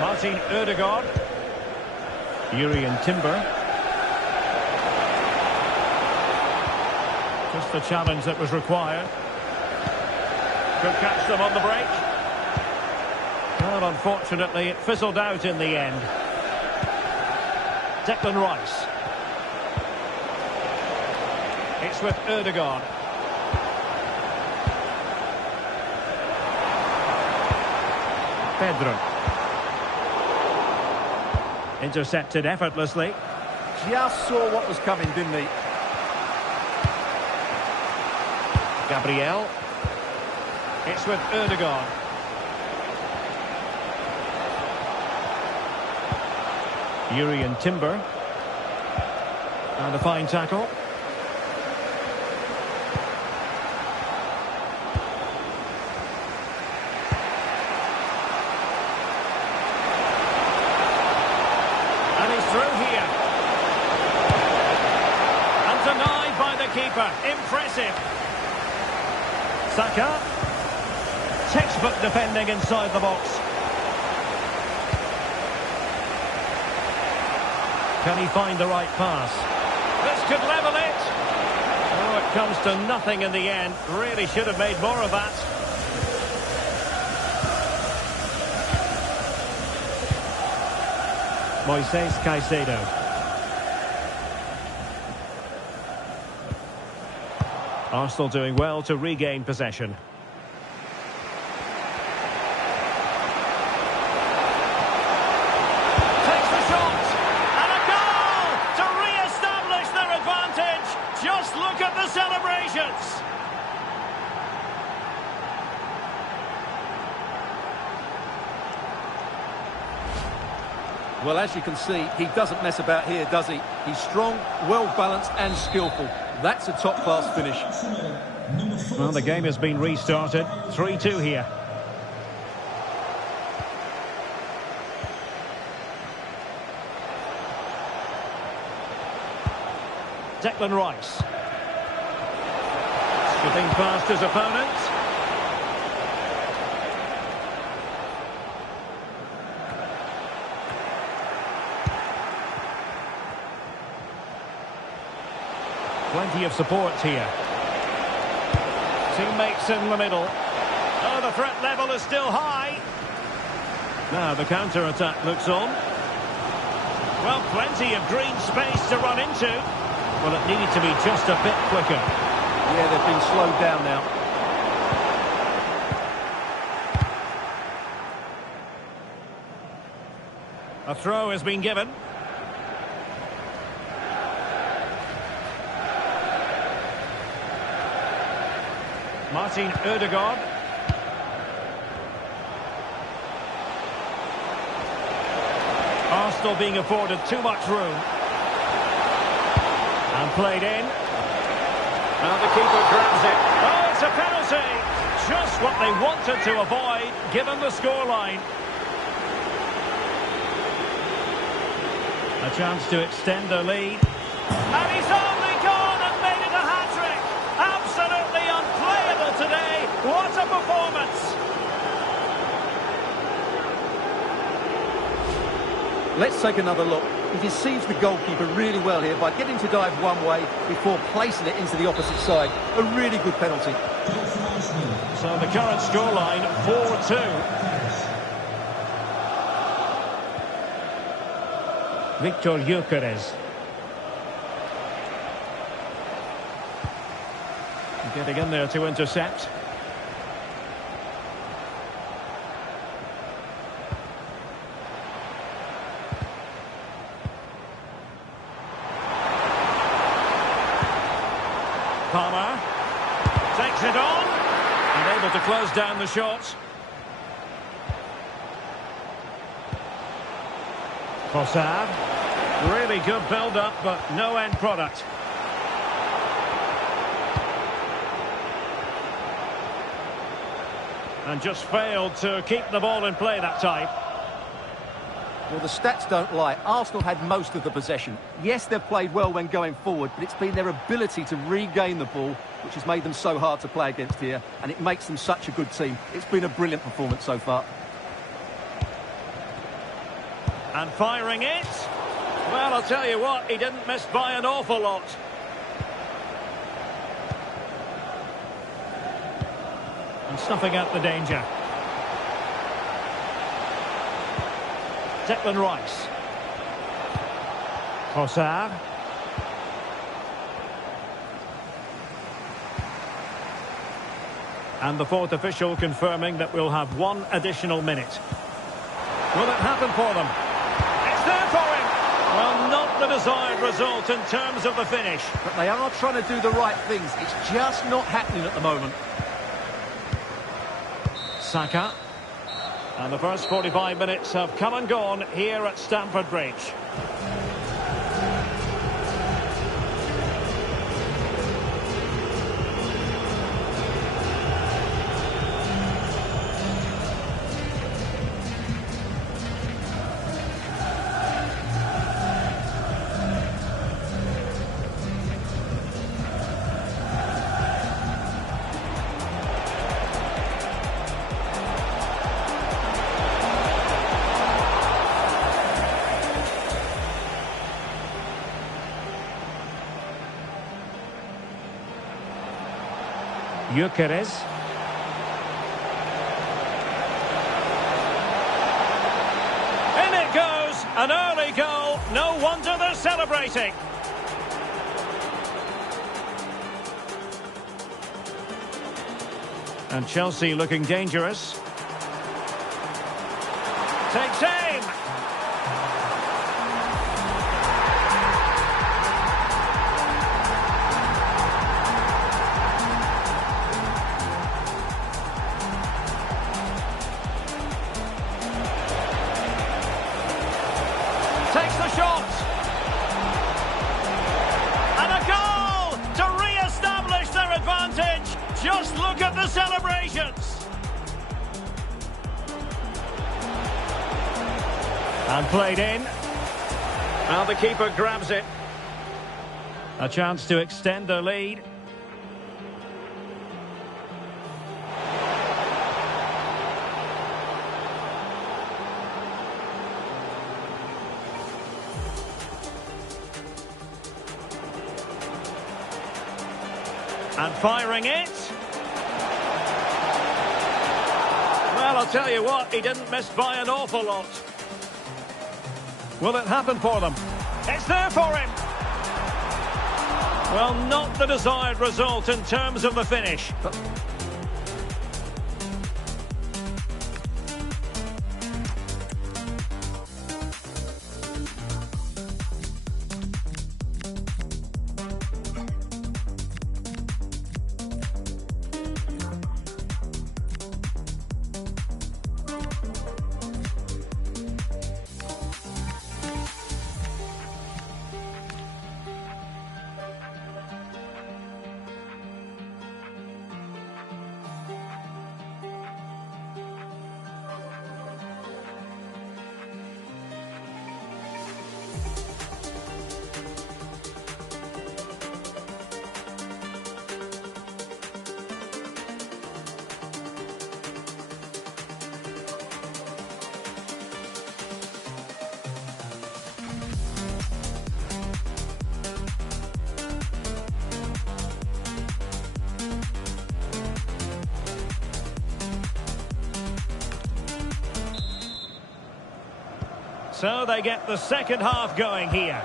Martin Erdogan. Jurrien Timber. Just the challenge that was required. Could catch them on the break. Well, unfortunately, it fizzled out in the end. Declan Rice. It's with Erdogan. Pedro. Intercepted effortlessly. Just saw what was coming, didn't he? Gabriel. It's with Erdogan. Jurrien Timber. And a fine tackle. And he's through here. And denied by the keeper. Impressive. Saka. Textbook defending inside the box. Can he find the right pass? This could level it. Oh, it comes to nothing in the end. Really should have made more of that. Moises Caicedo. Arsenal doing well to regain possession. Takes the shot! And a goal to re-establish their advantage! Just look at the celebrations! Well, as you can see, he doesn't mess about here, does he? He's strong, well-balanced and skillful. That's a top-class finish. Well, the game has been restarted. 3-2 here. Declan Rice. Skipping past his opponent. Plenty of support here. Teammates in the middle. Oh, the threat level is still high. Now the counter-attack looks on. Well, plenty of green space to run into. Well, it needed to be just a bit quicker. Yeah, they've been slowed down now. A throw has been given. Martin Ødegaard. Arsenal being afforded too much room. And played in. And the keeper grabs it. Oh, it's a penalty! Just what they wanted to avoid, given the scoreline. A chance to extend their lead. And he's only gone and made it a hat-trick! Absolutely unplayable today. What a performance! Let's take another look. He deceives the goalkeeper really well here by getting to dive one way before placing it into the opposite side. A really good penalty. So the current scoreline, 4-2. Victor Gyökeres. Getting in there to intercept. Palmer takes it on and able to close down the shots. Trossard, really good build-up, but no end product. And just failed to keep the ball in play that time. Well, the stats don't lie. Arsenal had most of the possession. Yes, they've played well when going forward, but it's been their ability to regain the ball which has made them so hard to play against here, and it makes them such a good team. It's been a brilliant performance so far. And firing it. Well, I'll tell you what, he didn't miss by an awful lot. And snuffing out the danger. Declan Rice. Trossard. And the fourth official confirming that we'll have one additional minute. Will it happen for them? It's there for him! Well, not the desired result in terms of the finish. But they are trying to do the right things. It's just not happening at the moment. Saka. And the first 45 minutes have come and gone here at Stamford Bridge. Gyökeres. In it goes, an early goal. No wonder they're celebrating. And Chelsea looking dangerous. Takes aim. Takes the shot. And a goal to re-establish their advantage. Just look at the celebrations. And played in. Now the keeper grabs it. A chance to extend their lead. And firing it. Well, I'll tell you what, he didn't miss by an awful lot. Will it happen for them? It's there for him. Well, not the desired result in terms of the finish. So they get the second half going here.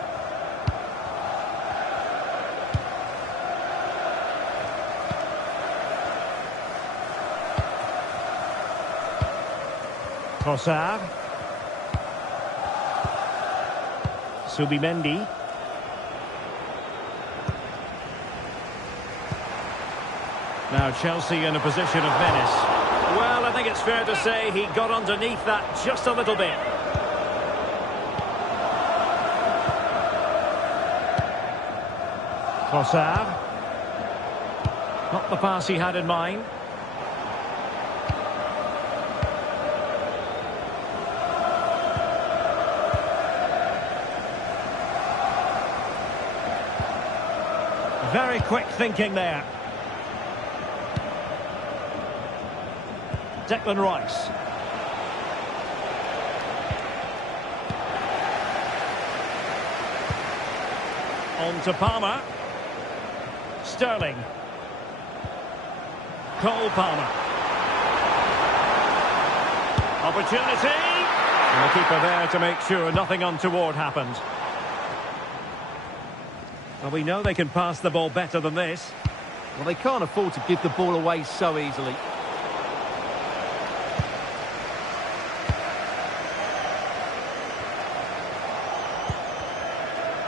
Trossard. Subimendi. Now Chelsea in a position of menace. Well, I think it's fair to say he got underneath that just a little bit. Trossard. Not the pass he had in mind. Very quick thinking there. Declan Rice. On to Palmer. Sterling. Cole Palmer. Opportunity. And the keeper there to make sure nothing untoward happened. Well, we know they can pass the ball better than this. Well, they can't afford to give the ball away so easily.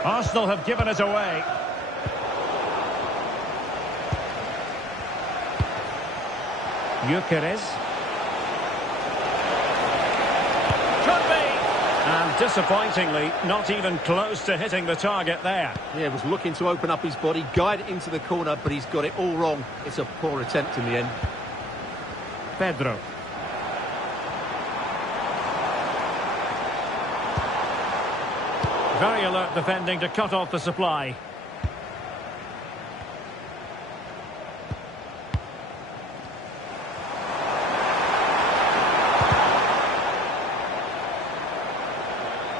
Arsenal have given it away. Gyökeres. Could be. And disappointingly, not even close to hitting the target there. Yeah, was looking to open up his body, guide it into the corner, but he's got it all wrong. It's a poor attempt in the end. Pedro. Very alert defending to cut off the supply.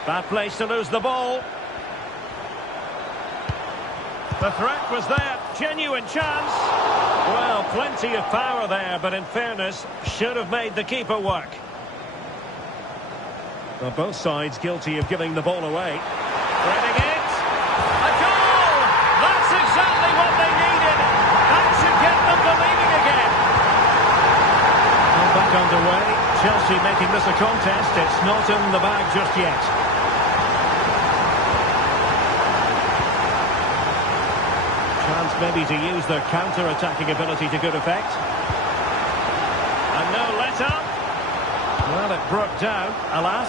Bad place to lose the ball. The threat was there. Genuine chance. Well, plenty of power there, but in fairness, should have made the keeper work. Well, both sides guilty of giving the ball away. Threading it. A goal! That's exactly what they needed. That should get them believing again. Well, back underway. Chelsea making this a contest. It's not in the bag just yet. Chance maybe to use their counter-attacking ability to good effect. And no let-up. Well, it broke down, alas.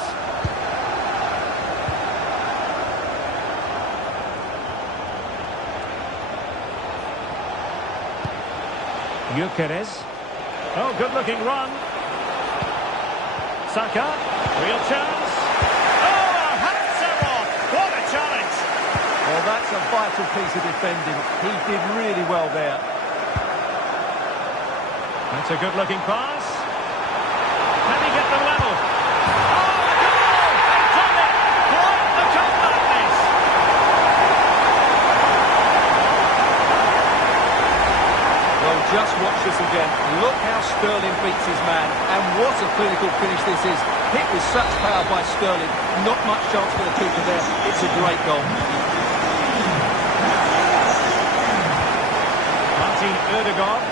Gyökeres. Oh, good-looking run. Saka. Real chance. Oh, a hat-off. What a challenge. Well, that's a vital piece of defending. He did really well there. That's a good-looking pass. Can he get the level? Oh, the goal! They've done it! Quite the comeback, this! Well, just watch this again. Look how Sterling beats his man. And what a clinical finish this is. Hit with such power by Sterling. Not much chance for the keeper there. It's a great goal. Martin Ødegaard.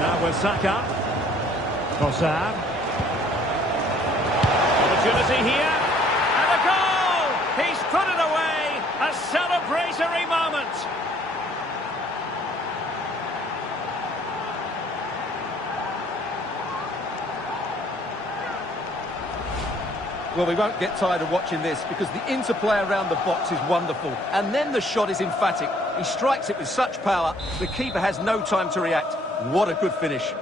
Now with Saka. Trossard. Opportunity here. And a goal! He's put it away. A celebratory moment. Well, we won't get tired of watching this because the interplay around the box is wonderful. And then the shot is emphatic. He strikes it with such power, the keeper has no time to react. What a good finish.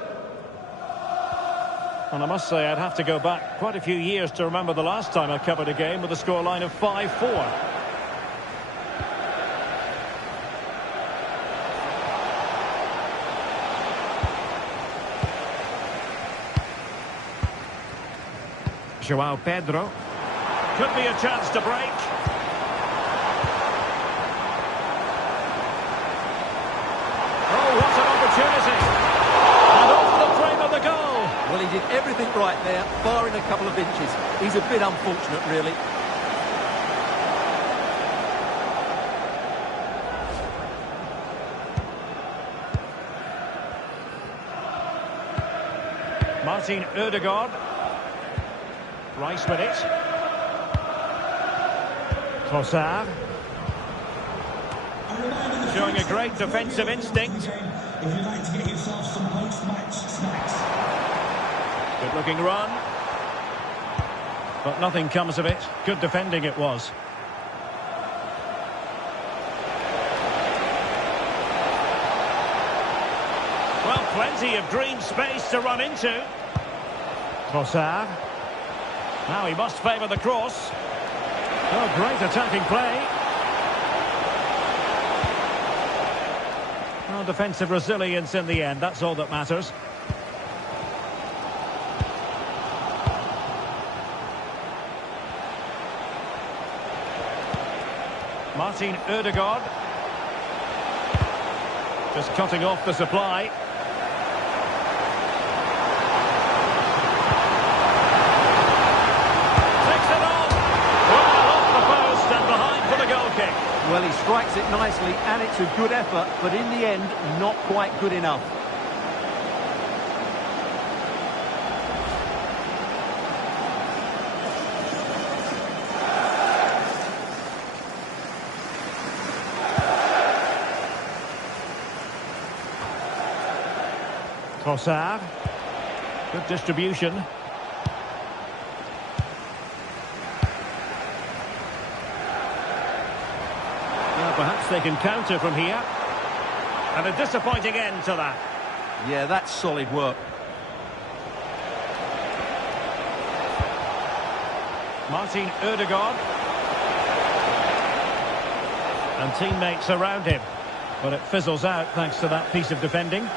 And I must say, I'd have to go back quite a few years to remember the last time I covered a game with a scoreline of 5-4. João Pedro. Could be a chance to break. Oh, what an opportunity. And off the frame of the goal. Well, he did everything right there, barring a couple of inches. He's a bit unfortunate, really. Martin Ødegaard. Rice with it. Trossard. Showing a great defensive instinct. If you'd like to get yourself some post-match snacks. Good looking run. But nothing comes of it. Good defending it was. Well, plenty of green space to run into. Trossard. Now he must favour the cross. Oh, great attacking play. Well, defensive resilience in the end, that's all that matters. Martin Ødegaard. Just cutting off the supply. Takes it on. Well, off the post and behind for the goal kick. Well, he strikes it nicely, and it's a good effort, but in the end, not quite good enough. Trossard. Good distribution. Well, perhaps they can counter from here. And a disappointing end to that. Yeah, that's solid work. Martin Ødegaard. And teammates around him. But it fizzles out thanks to that piece of defending.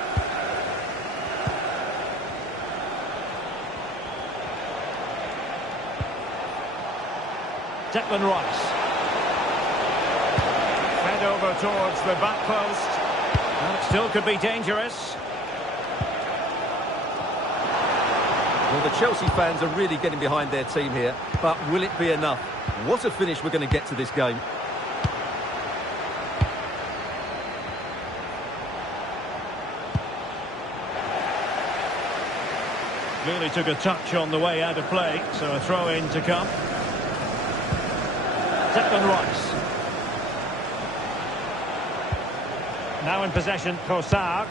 Declan Rice. Fed over towards the back post. And it still could be dangerous. Well, the Chelsea fans are really getting behind their team here, but will it be enough? What a finish we're going to get to this game. Really took a touch on the way out of play, so a throw-in to come. Declan Rice. Now in possession, Trossard.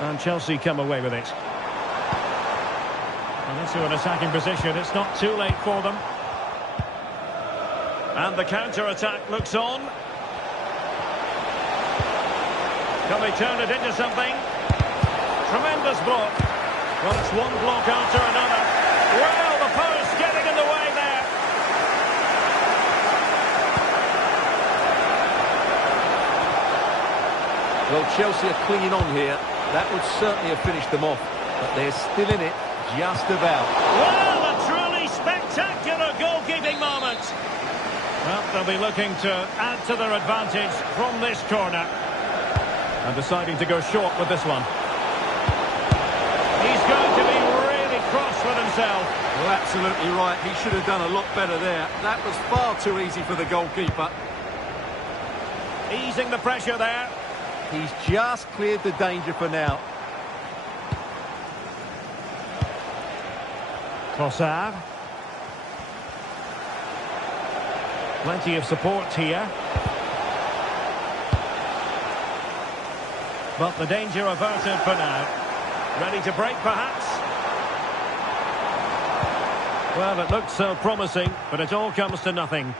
And Chelsea come away with it. And into an attacking position. It's not too late for them. And the counter-attack looks on. Can they turn it into something? Tremendous block. Well, it's one block after another. Well, the post getting in the way there. Well, Chelsea are clinging on here. That would certainly have finished them off. But they're still in it, just about. Well, a truly spectacular goalkeeping moment. Well, they'll be looking to add to their advantage from this corner. And deciding to go short with this one. He's going to be really cross with himself. Well, absolutely right. He should have done a lot better there. That was far too easy for the goalkeeper. Easing the pressure there. He's just cleared the danger for now. Trossard. Plenty of support here. But the danger averted for now. Ready to break, perhaps? Well, it looked so promising, but it all comes to nothing.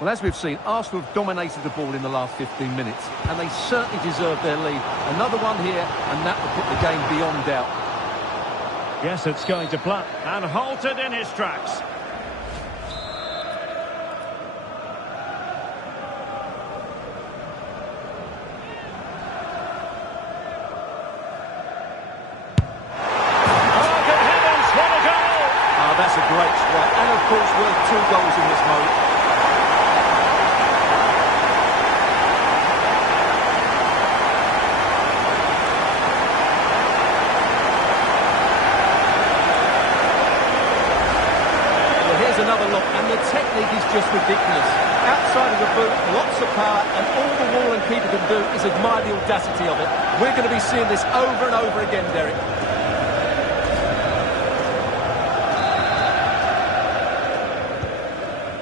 Well, as we've seen, Arsenal have dominated the ball in the last 15 minutes, and they certainly deserve their lead. Another one here, and that will put the game beyond doubt. Yes, it's going to plummet, and halted in his tracks. That's a great strike, and of course worth 2 goals in this mode. just ridiculous. Outside of the boot, lots of power, and all the wall and keeper can do is admire the audacity of it. We're going to be seeing this over and over again, Derek.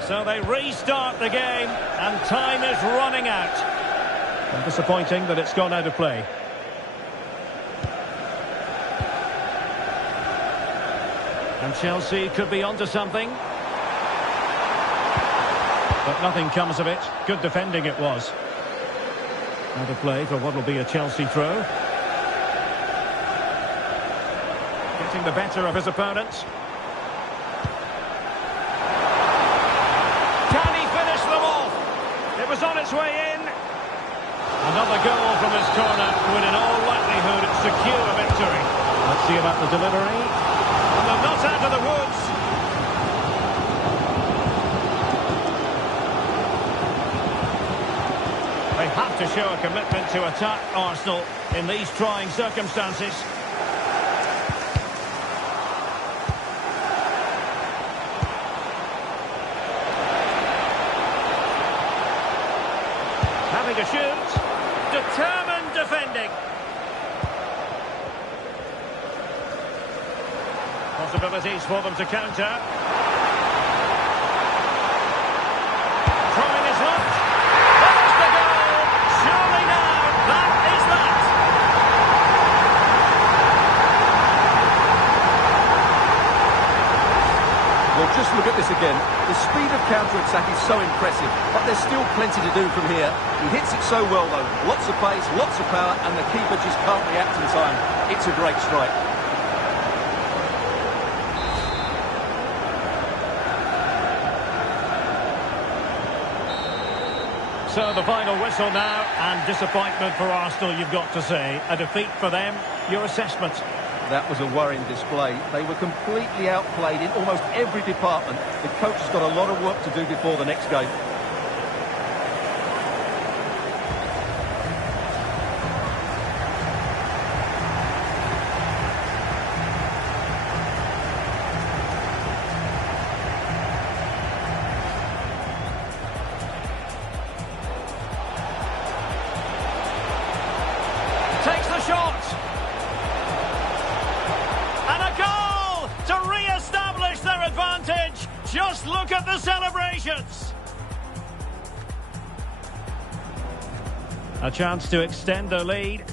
So they restart the game, and time is running out. And disappointing that it's gone out of play. And Chelsea could be onto something. But nothing comes of it. Good defending it was. Out of play for what will be a Chelsea throw. Getting the better of his opponent. Can he finish them off? It was on its way in. Another goal from his corner would in all likelihood secure a victory. Let's see about the delivery. And they're not out of the woods. They have to show a commitment to attack Arsenal in these trying circumstances. Having a shoot. Determined defending. Possibilities for them to counter. Throwing his luck. There's the goal. Surely now, that is that. Well, just look at this again. The speed of counter-attack is so impressive, but there's still plenty to do from here. He hits it so well, though. Lots of pace, lots of power, and the keeper just can't react in time. It's a great strike. So the final whistle now, and disappointment for Arsenal, you've got to say. A defeat for them. Your assessment? That was a worrying display. They were completely outplayed in almost every department. The coach has got a lot of work to do before the next game. Takes the shot. And a goal to re-establish their advantage. Just look at the celebrations. A chance to extend their lead.